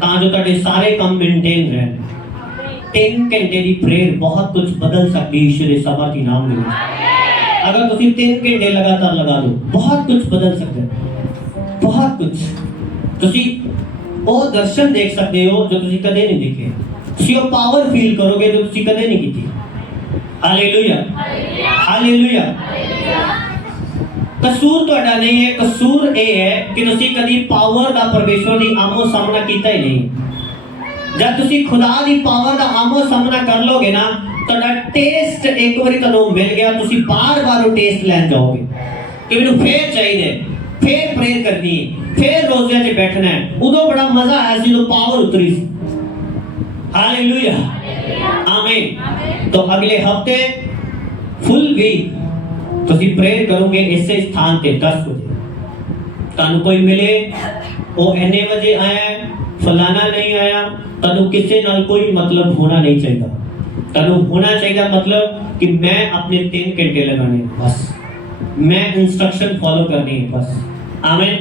तां जो तुहाडे सारे काम मेंटेन रहन। 3 घंटे दी प्रेयर बहुत कुछ बदल सकती है यीशु दे सामर्थी नाम में। अगर तुसी 3 घंटे लगातार लगा दो बहुत कुछ बदल सकता है, बहुत कुछ। तुसी वो दर्शन देख सकते हो जो तुसी कदे नहीं देखे, तुसी वो पावर फील करोगे जो तुसी कदे नहीं की। Hallelujah, hallelujah. कसूर तुहाडा नहीं है, कसूर ये है कि तुसी कदी पावर दा परमेश्वर दी आमो सामना कीता ही नहीं। जब तुसी खुदा दी पावर दा आमो सामना कर लोगे ना, तुहाडा टेस्ट एक बारी तुहानू मिल गया, तुसी बार-बार वो टेस्ट लैन जाओगे कि मैनू फिर चाहिए, फिर प्रेयर करनी है, फिर रोज़े च बैठना है। उदों बड़ा मजा आया सी जो पावर उतरी सी। हालेलुया, आमीन। तो अगले हफ्ते फुल वीक तुसी प्रेयर करोगे इसे स्थान पे 10 बजे। तानू कोई मिले वो इन्ने बजे आया, फलाना नहीं आया, तानू किसी नाल कोई मतलब होना नहीं चाहिए। तानू होना चाहिए मतलब कि मैं अपने 3 घंटे लगाने बस, मैं इंस्ट्रक्शन फॉलो करनी है बस। आमीन।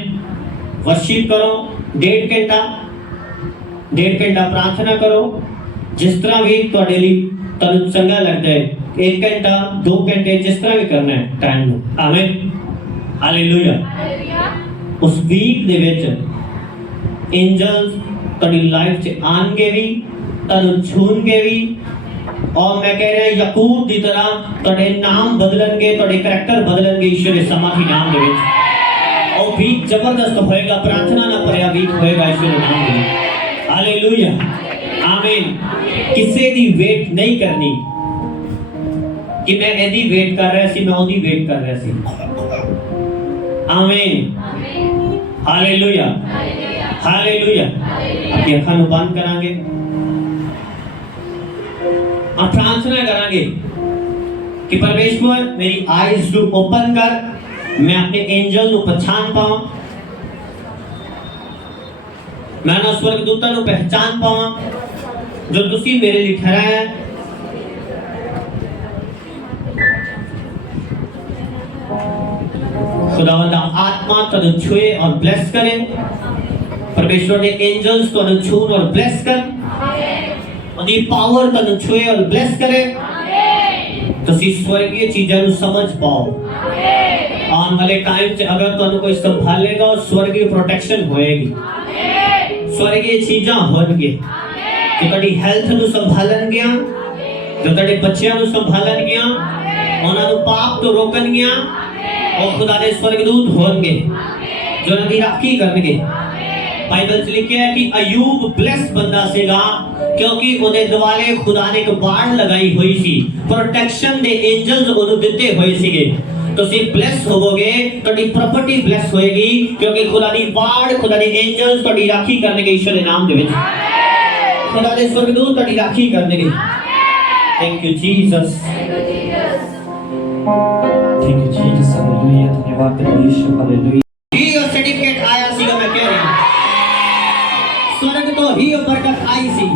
वर्शिप करो 1.5 घंटा प्रार्थना करो, जिस तरह भी तुहाडे लई तानू चंगा लगता है, 1 घंटा 2 घंटे जिस तरह भी करना है टाइम लो। आमीन, हालेलुया। उस वीक दे विच एंजल्स तुहाडी लाइफ च आएंगे भी, तानू छूणगे भी, और मैं कह रहा याकूब दी तरह तुहाडे नाम बदलणगे, तुहाडे करैक्टर बदलणगे यीशु दे सामर्थी नाम दे विच। और वीक जबरदस्त होएगा, प्रार्थना ना भरिया वीक होएगा यीशु दे नाम दे विच। हालेलुया, आमीन। किसी दी वेट नहीं करनी कि मैं एदी वेट कर रहा सी, मैं ओदी वेट कर रहा सी। आमीन, हालेलुया, हालेलुया। अपनी अखां नूं बंद करांगे और प्रार्थना करांगे कि परमेश्वर मेरी आईज को ओपन कर, मैं अपने एंजल को पहचान पाऊं, मैं ना स्वर्गदूतां को पहचान पाऊं जो तुसी मेरे लिए ठहराया है। खुदावंद आत्मा तुहानू छुए और ब्लेस करे, परमेश्वर ने एंजल्स तुहानू छून और ब्लेस कर, उनकी पावर तुहानू छुए और ब्लेस करे, तुसी स्वर्गीय चीज़ां नू समझ पाओ और आने वाले टाइम च अगर तुहानू कोई संभालेगा और स्वर्गीय प्रोटेक्शन होएगी, स्वर्गीय चीजां होणगे जो तुहाडी हेल्थ नू संभालणगियां, जो तुहाडे बच्चियां नू संभालणगियां, उन्हां नू पाप तो रोकणगियां और खुदा दे स्वर्गदूत होणगे जो उन्हां दी राखी करनगे। बाइबल च लिखिया है कि अयूब ब्लेस बंदा सीगा क्योंकि ਉਹਦੇ ਦੁਆਲੇ खुदा ने एक बाड़ लगाई हुई सी, प्रोटेक्शन दे एंजल्स ਉਹਨੂੰ ਦਿੱਤੇ ਹੋਏ ਸੀਗੇ। ਤੁਸੀਂ ब्लेस ਹੋਵੋਗੇ, ਤੁਹਾਡੀ प्रॉपर्टी ब्लेस ਹੋਏਗੀ क्योंकि खुदा ਦੀ ਬਾੜ, खुदा ਦੇ एंजल्स ਤੁਹਾਡੀ ਰਾਖੀ ਕਰਨਗੇ ਈਸ਼ਵਰ ਦੇ ਨਾਮ ਦੇ ਵਿੱਚ। खुदा ਦੇ स्वर्गदूत ਤੁਹਾਡੀ ਰਾਖੀ ਕਰਨਗੇ। Thank you Jesus, Thank you, Jesus. Hallelujah. धन्यवाद तेरा यीशु. Hallelujah. ही और सर्टिफिकेट आया सीगा, मैं कह रही हूं स्वर्ग तो ही और बरकत आई सी,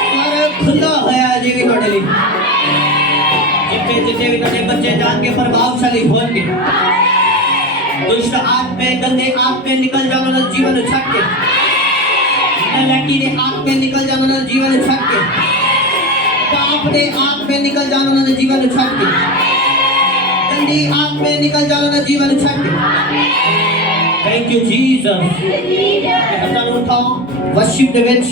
स्वर्ग खुला होया जी भी ਤੁਹਾਡੇ ਲਈ। जितने जितने भी ਤੁਹਾਡੇ बच्चे जान के प्रभावशाली होंगे, दुष्ट आत्मे, गंदे आत्मे निकल जाओ ना जीवन छक के, नलायकी दे आत्मे निकल जाओ ना जीवन छक के, पाप दे आत्मे निकल जाओ ना जीवन छक के, गंदी आत्मे निकल जाओ ना जीवन छक के। Thank you Jesus. हथां नूं उठाओ वर्शिप दे विच।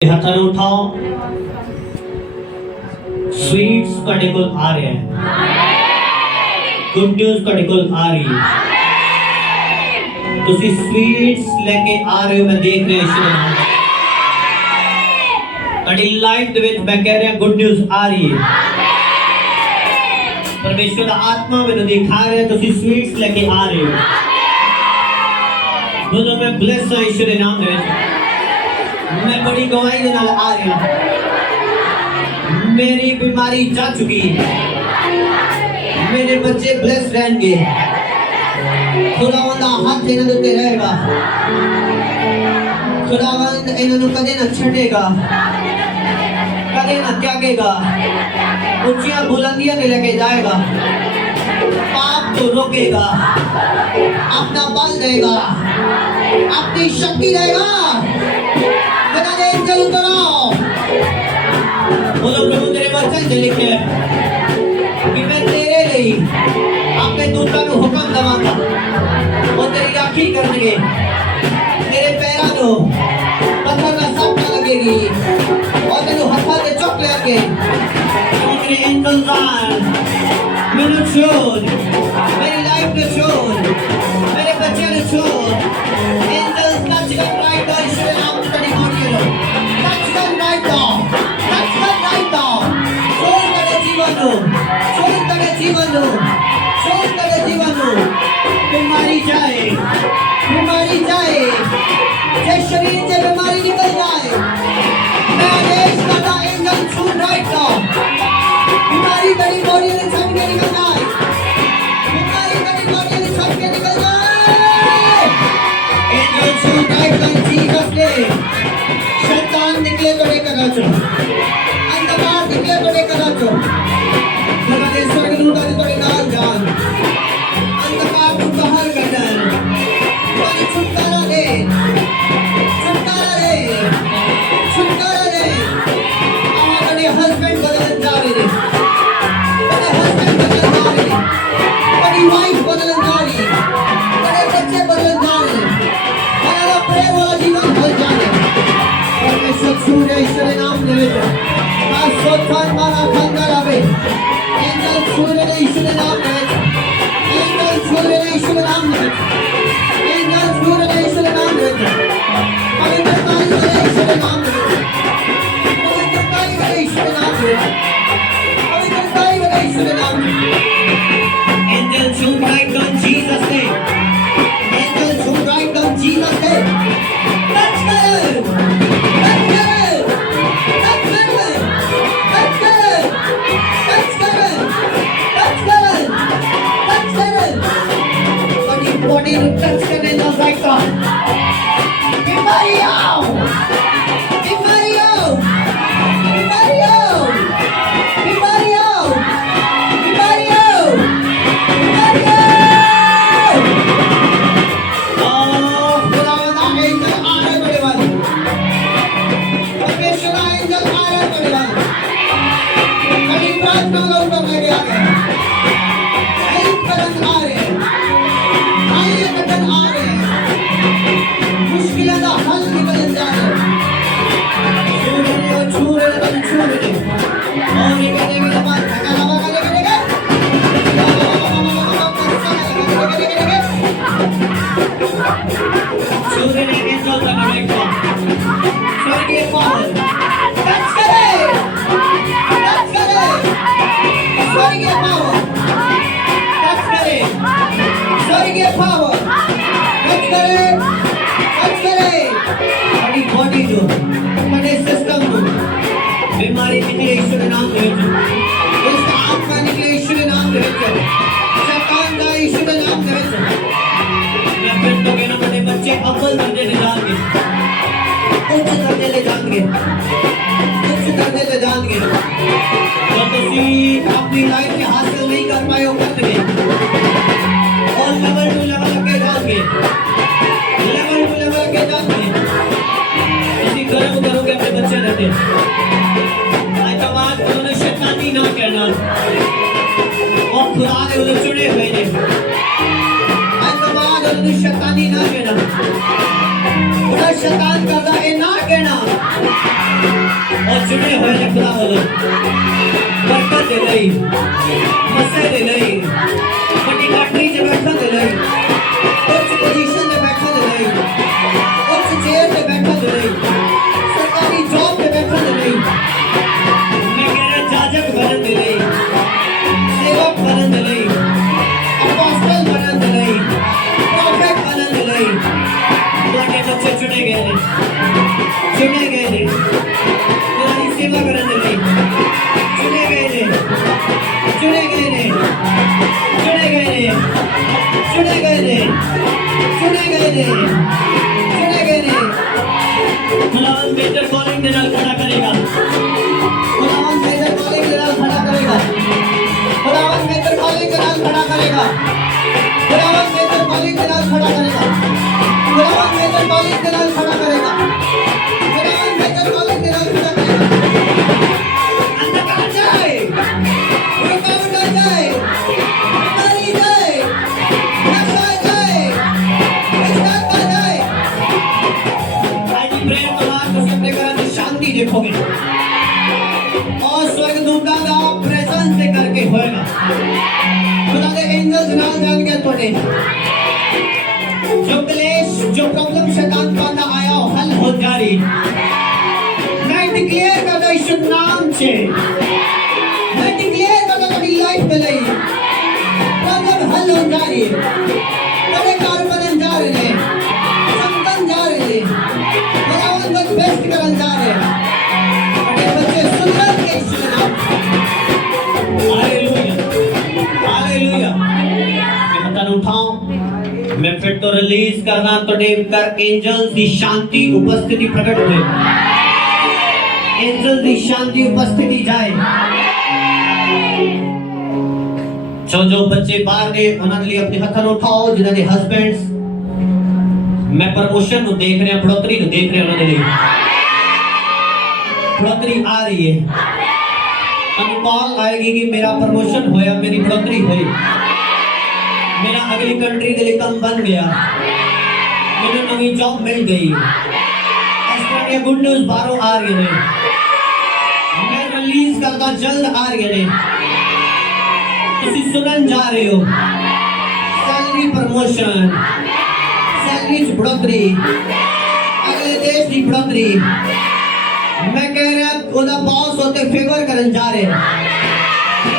हथां नूं उठाओ। स्वीट्स ਤੁਹਾਡੇ ਕੋਲ आ रहे हैं, गुड न्यूज़ ਤੁਹਾਡੇ ਕੋਲ आ रही है। ਤੁਸੀਂ स्वीट्स लेके आ रहे हो, मैं देख रहा हूं ईश्वर नाम ਤੁਹਾਡੀ ਲਾਈਫ ਦੇ ਵਿੱਚ। मैं कह रहा गुड न्यूज़ आ रही है। परमेश्वर ਦਾ आत्मा ਮੈਨੂੰ दिखा रहा है ਤੁਸੀਂ स्वीट्स लेके आ रहे हो। बोलो मैं ब्लेस हूं ईश्वर के नाम में। मैं बड़ी गवाही के नाल आ रहा हूं। मेरी बीमारी जा चुकी, मेरे बच्चे ब्लेस रहेंगे, खुदावंद दा हाथ इन्हां दे उत्ते रहेगा, खुदावंद इन्हां नूं कदे ना छड्डेगा, कदे ना त्यागेगा, ऊंचियां बुलंदियां ते लेके जाएगा, पाप तो रोकेगा, अपना बल देगा, अपनी शक्ति देगा। खुदा दे एंजल उतरो। बोलो प्रभु तेरे वचन च लिखे कि मैं तेरे लिए अपने दूतां नूं हुक्म दवांगा, वो तेरी राखी करनगे, तेरे पैरां नूं पत्थर ना सट ना लगेगी और तेनू हत्थां ते चुक लैणगे। तेरे एंजल्स आन मैनू छोड़, मेरी लाइफ नूं छोड़, मेरे बच्चों नूं छोड़। एंजल्स टच कर राइट नाउ ईश्वर नाम च तेरी बॉडी नूं टच कर राइट नाउ, टच कर राइट नाउ। छोड़ तेरे जीवन नूं, छोड़ तेरे जीवन नूं, छोड़ तेरे जीवन नूं। बीमारी जाए, बीमारी जाए, जे शरीर से बीमारी निकल जाए, मैं आदेश करता एंजल छू राइट नाउ। बीमारी तेरी बॉडी में छट के निकल जाए, बीमारी तेरी बॉडी में छट के निकल जाए। एंजल छू राइट नाउ जीसस ने। शैतान निकले तोड़े करा चो, अंधकार निकले तोड़े करा चो। खुदा दे स्वर्गदूतां दे तोड़े नाल जान, अंधकार को बाहर कढण, कोई छुटकारा दे, छुटकारा दे, छुटकारा दे। तेरे हस्बैंड बदलन जा रहे हैं, तेरे हस्बैंड बदलन जा रहे हैं, तेरी वाइफ बदलन जा रही है, तेरे बच्चे बदलन जा रहे हैं, तेरा प्रेम वाला जीवन बदल जा रहा है। परमेश्वर छू रहे ईश्वर नाम ले लेते, आज सोचन मारा खंडर आवे। हल निकल जाए छू रहे छू रहे और निकले मेरे पास धक्का लगा करेगा छू रहे के चल बना देखो स्वर्गीय पावर टच करे स्वर्गीय पावर टच करे स्वर्गीय पावर टच करे बड़ी बॉडी जो बड़े सिस्टम को बीमारी निकले ईश्वर नाम ले इस आत्मा निकले ईश्वर नाम ले शैतान का ईश्वर नाम ले मैं फिर तो कहना बड़े बच्चे अव्वल दर्जे ले जाएंगे उच्च दर्जे ले जाएंगे जो तुसी अपनी लाइफ में हासिल नहीं कर पाए हो कर दे और लेवल टू लेवल के जाओगे इसी कर्म करोगे अपने बच्चे रहते आज समाज उन्होंने शैतानी ना कहना और खुदा ने उन्हें चुने हुए ने आज समाज उन्होंने शैतानी ना कहना उन्हें शैतान करता है ना कहना और चुने हुए ने खुदा बोलो बरकत दे लई मसे दे लई बड़ी लाटरी से बैठा दे लई उच्च पोजीशन में बैठा दे लई उच्च चेयर पे बैठा दे लई सरकारी जॉब पे बैठा दे लई मैं कह रहा जाजक बनन दे लई सेवक बनन दे लई अपोस्टल बनन दे लई प्रॉफिट बनन दे लई तुम्हारे बच्चे चुने गए ने तुम्हारी सेवा करने दे लई चुने गए ने खुदावन बेहतर कॉलिंग के नाल खड़ा करेगा खुदावन बेहतर कॉलिंग के नाल खड़ा करेगा खुदावन बेहतर कॉलिंग के नाल खड़ा करेगा खुदावन बेहतर कॉलिंग के नाल खड़ा करेगा खुदावन बेहतर कॉलिंग के नाल खड़ा करेगा खुदावन बेहतर कॉलिंग के नाल खड़ा करेगा अंधकार जाए रुकावट आ जाए बीमारी जाए नशा जाए विश्वास आ जाए आज प्रेम तुम्हारे को अपने घर में शांति देखोगे और स्वर्गदूता का प्रेजेंस से करके होएगा खुदा के एंजल्स नाल जान के तोड़े जो क्लेश जो प्रॉब्लम शैतान का ना आया हो हल हो जारी मैं डिक्लेयर करता ईश्वर नाम से मैं डिक्लेयर करता अपनी लाइफ में नहीं प्रॉब्लम हल हो जारी बड़े कार बनन जा रहे हैं संतन जा रहे हैं खुदावन बस बेस्ट करन जा रहे हैं बड़े बच्चे सुंदर के ईश्वर नाम हालेलुया हाथ उठाओ मैं फिर तो रिलीज करना तो डेव कर एंजल्स की शांति उपस्थिति प्रकट हुए एंजल्स की शांति उपस्थिति जाए जो बच्चे बाहर ने उन्होंने लिए अपने हाथ उठाओ जिन्होंने हस्बैंड्स मैं प्रमोशन को देख रहे हैं बढ़ोतरी को देख रहे हैं उन्होंने लिए बढ़ोतरी आ रही है कॉल आएगी कि मेरा प्रमोशन होया मेरी बढ़ोतरी हुई मेरा अगली कंट्री के लिए काम बन गया मुझे नई जॉब मिल गई ऑस्ट्रेलिया गुड न्यूज़ बाहरों आ रही है मैं रिलीज करता जल्द आ रही है तुसी सुनन जा रहे हो सैलरी प्रमोशन सैलरी बढ़ोतरी अगले देश की बढ़ोतरी मैं कह रहा ओदा बॉस होते फेवर करन जा रहे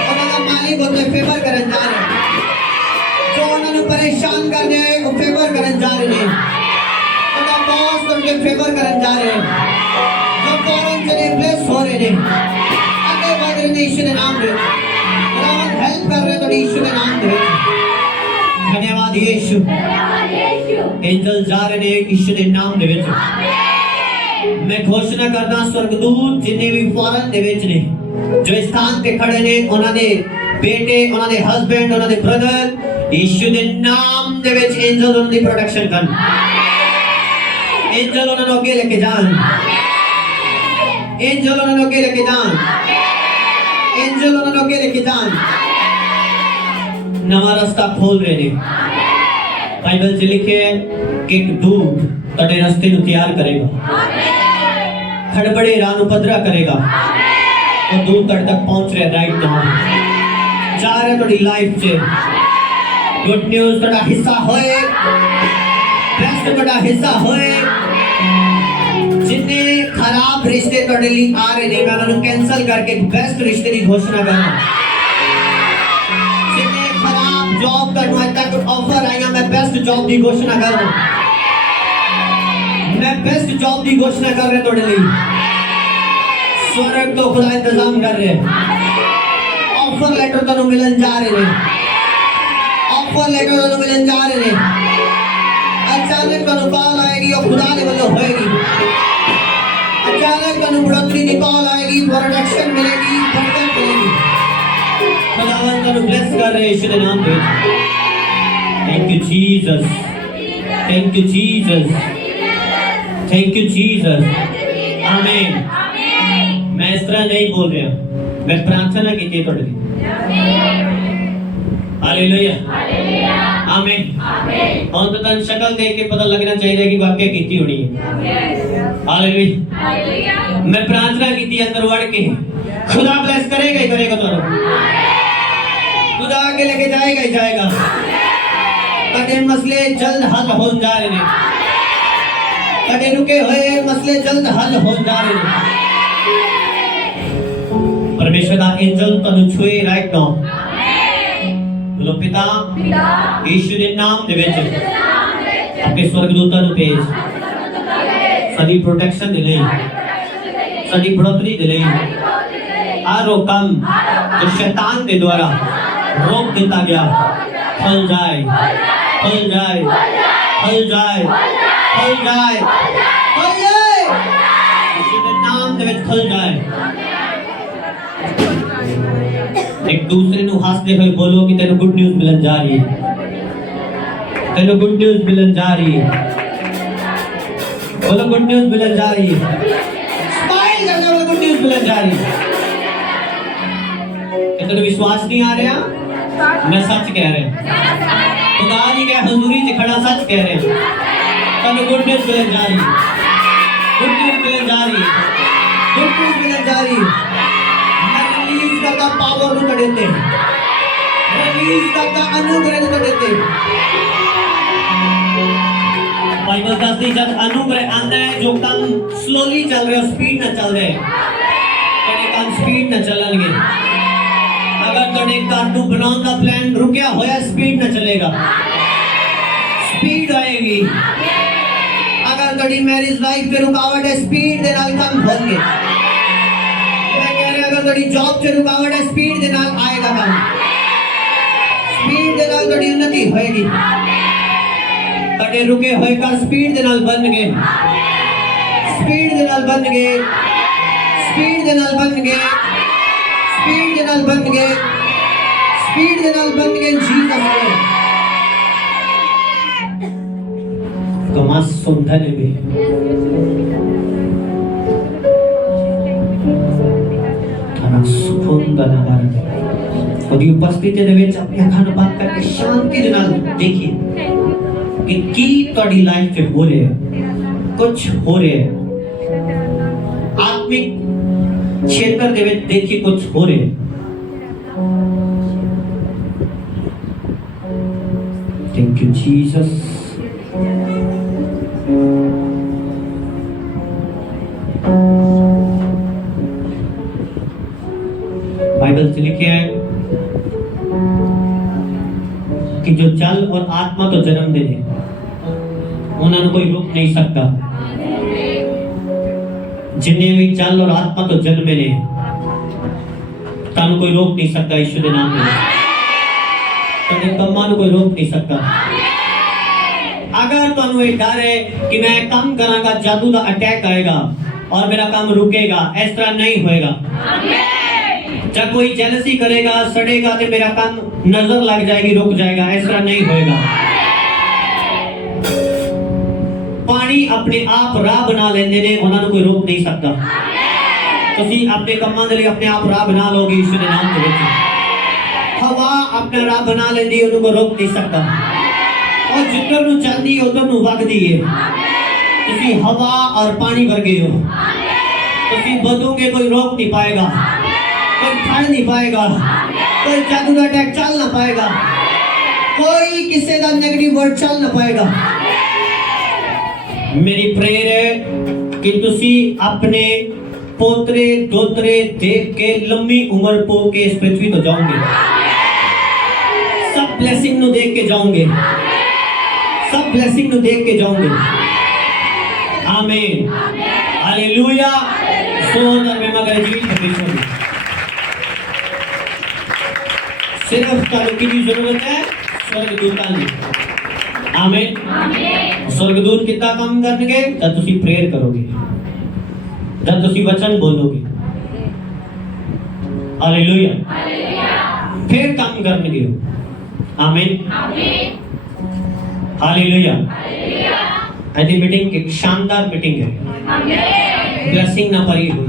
ओदा मालिक होते फेवर करन जा रहे जो उन्होंने परेशान कर दिया है वो फेवर करन जा रहे हैं ओदा बॉस उनके फेवर करन जा रहे हैं जो फौरन से रिप्लेस हो रहे हैं आगे बढ़ रहे हैं ईश्वर के नाम में खुदावन हेल्प कर रहे तो ईश्वर के नाम में धन्यवाद यीशु एंजल जा रहे हैं ईश्वर के नाम में मैं घोषणा करदा स्वर्गदूत जिन्ने भी फॉरेन दे विच ने जो स्थान ते खड़े ने उन्हां दे बेटे उन्हां दे हस्बैंड उन्हां दे ब्रदर यीशु दे नाम दे विच एंजल उन्हां दी प्रोटेक्शन करन एंजल उन्हां नु अगे लेके जान एंजल उन्हां नु अगे लेके जान एंजल उन्हां नु अगे लेके जान नवा रास्ता खोल रहे ने बाइबल च लिखे है कि एक दूत ਤੁਹਾਡੇ ਰਸਤੇ ਨੂੰ ਤਿਆਰ ਕਰੇਗਾ ਖੜਬੜੇ ਰਾਹ ਨੂੰ ਪੱਧਰਾ ਕਰੇਗਾ ਉਹ ਦੂਤ ਤੁਹਾਡੇ ਤੱਕ ਪਹੁੰਚ ਰਿਹਾ ਰਾਈਟ ਨਾਓ ਜਾ ਰਿਹਾ ਤੁਹਾਡੀ ਲਾਈਫ 'ਚ ਗੁੱਡ ਨਿਊਜ਼ ਤੁਹਾਡਾ ਹਿੱਸਾ ਹੋਏ ਬੈਸਟ ਤੁਹਾਡਾ ਹਿੱਸਾ ਹੋਏ जिन्ने खराब रिश्ते ਤੁਹਾਡੇ ਲਈ ਆ ਰਹੇ ਨੇ ਮੈਂ ਉਹਨਾਂ ਨੂੰ ਕੈਨਸਲ ਕਰਕੇ ਬੈਸਟ ਰਿਸ਼ਤੇ ਦੀ ਘੋਸ਼ਣਾ ਕਰਾਂ ਜਿੰਨੇ ਖਰਾਬ ਜੌਬ ਤੁਹਾਨੂੰ ਅੱਜ ਤੱਕ ਆਫਰ ਆਈਆਂ ਮੈਂ ਬੈਸਟ ਜੌਬ ਦੀ ਘੋਸ਼ਣਾ ਕਰ ਰਿਹਾ मैं बेस्ट जॉब की घोषणा कर रहे थोड़े लिए स्वर्ग तो खुदा इंतजाम कर रहे ऑफर लेटर तो मिलन जा रहे हैं ऑफर लेटर तो मिलन जा रहे हैं अचानक तो कॉल आएगी और खुदा ने बोलो होएगी अचानक तो बढ़ोतरी की कॉल आएगी प्रोटेक्शन मिलेगी बरकत मिलेगी खुदावन तो ब्लेस कर रहे यीशु के नाम पे thank you Jesus thank you Jesus thank you Jesus आमीन मैं इस तरह नहीं बोल रहा मैं प्रार्थना की थी थोड़ी हालेलुया आमीन और तो तन शक्ल देख के पता लगना चाहिए कि वाकई कीती होनी है हालेलुया मैं प्रार्थना की थी अंदर वड़ के खुदा ब्लेस करेगा ही करेगा तो खुदा आगे लेके जाएगा ही जाएगा कदे मसले जल्द हल हो जा रहे हैं कदे रुके हुए मसले जल्द हल हो जा रहे हैं परमेश्वर का एंजल तनु छुए राइट नाउ बोलो पिता यीशु के नाम दे विच अपने स्वर्गदूतां नु भेज साडी प्रोटेक्शन दे लई साडी बढ़ोतरी दे लई हर वो काम जो शैतान के द्वारा रोक दिता गया फल जाए फल जाए फल जाए फल जाए फल जाए यीशु के नाम दे विच फल जाए एक दूसरे नु हंसते हुए बोलो कि तेरे गुड न्यूज़ मिलन जा रही है तेरे गुड न्यूज़ मिलन जा रही है बोलो गुड न्यूज़ मिलन जा रही है स्माइल कर बोलो गुड न्यूज़ मिलन जा रही है तेरे विश्वास नहीं आ रहा मैं सच कह रहा हूं खुदा जी के हुजूरी च खड़ा सच कह रहे हैं तनु गुड न्यूज़ मिलन जा रही गुड न्यूज़ मिलन जा रही गुड न्यूज़ मिलन जा रही मैं रिलीज करता पावर नु कडेते रिलीज करता अनुग्रह नु कडेते बाइबल दसदी जब अनुग्रह आंदा है जो काम स्लोली चल रहे हो स्पीड ना चल रहे तेरे काम स्पीड ना चलणगे अगर तेरे घर नु बनाउण दा प्लान रुकिया होया स्पीड ना चलेगा स्पीड आएगी अगर तेरी मैरिज लाइफ पे रुकावट है स्पीड दे नाल काम होंगे मैं कह रहा अगर तेरी जॉब से रुकावट है स्पीड दे नाल आएगा काम स्पीड दे नाल तेरी उन्नति होएगी तेरे रुके होए कर स्पीड दे नाल बन गए स्पीड दे नाल बन गए स्पीड दे नाल बन गए स्पीड दे नाल बन गए स्पीड दे नाल बन गए जीसस ने कमास सुंदर भी थाना सुकून दा नगारा और ये उपस्थिति दे विच अपनी अखां नु बंद करके शांति दे नाल देखिए कि की ਤੁਹਾਡੀ ਲਾਈਫ 'ਚ ਹੋ ਰਿਹਾ ਹੈ ਕੁਝ ਹੋ ਰਿਹਾ ਹੈ ਆਤਮਿਕ ਖੇਤਰ ਦੇ ਵਿੱਚ ਦੇਖੀ ਕੁਝ ਹੋ ਰਿਹਾ ਹੈ थैंक यू जीसस बाइबल से लिखे है कि जो जल और आत्मा तो जन्म दे उन्होंने कोई रोक नहीं सकता जिन्हें भी जल और आत्मा तो जन्मे ने तानु कोई रोक नहीं सकता यीशु के नाम में तेरे कम्मां नु कोई रोक नहीं सकता अगर तुहानू ये डर है कि मैं काम करांगा जादू का अटैक आएगा और मेरा काम रुकेगा इस तरह नहीं होएगा जब कोई जेलसी करेगा सड़ेगा तो मेरा काम नजर लग जाएगी रुक जाएगा इस तरह नहीं होएगा पानी अपने आप राह बना लेंदे ने उन्हां नू कोई रोक नहीं सकता तुसी अपने कम्मां दे लई अपने आप राह बना लोगे यीशु दे नाम दे विच हवा अपना राह बना लेंदी उन्हें को रोक नहीं सकता और जिधर ਨੂੰ ਜਾਂਦੀ ਹੈ ਉਧਰ ਨੂੰ ਵਗਦੀ ਹੈ ਤੁਸੀਂ हवा और पानी वर्गे हो ਤੁਸੀਂ ਵਧੋਗੇ कोई रोक नहीं पाएगा कोई फड़ नहीं पाएगा कोई जादू का अटैक चल ना पाएगा कोई किसी का नेगेटिव वर्ड चल ना पाएगा मेरी प्रेयर है कि तुसी अपने पोतरे दोतरे देख के लंबी उम्र पो के इस पृथ्वी तो जाओगे सब ब्लेसिंग नु देख के जाओगे सब ब्लेसिंग नु देख के जाओगे आमीन हालेलुया सोदर में मगर जीवित परमेश्वर सिर्फ तारुकी की जरूरत है स्वर्गदूतां की आमीन स्वर्गदूत कितना काम करनगे जब तुसी प्रेयर करोगे जब तुसी वचन बोलोगे हालेलुया फिर काम करनगे आमीन हालेलुया आज मीटिंग एक शानदार मीटिंग है ब्लेसिंग ना भरी हुई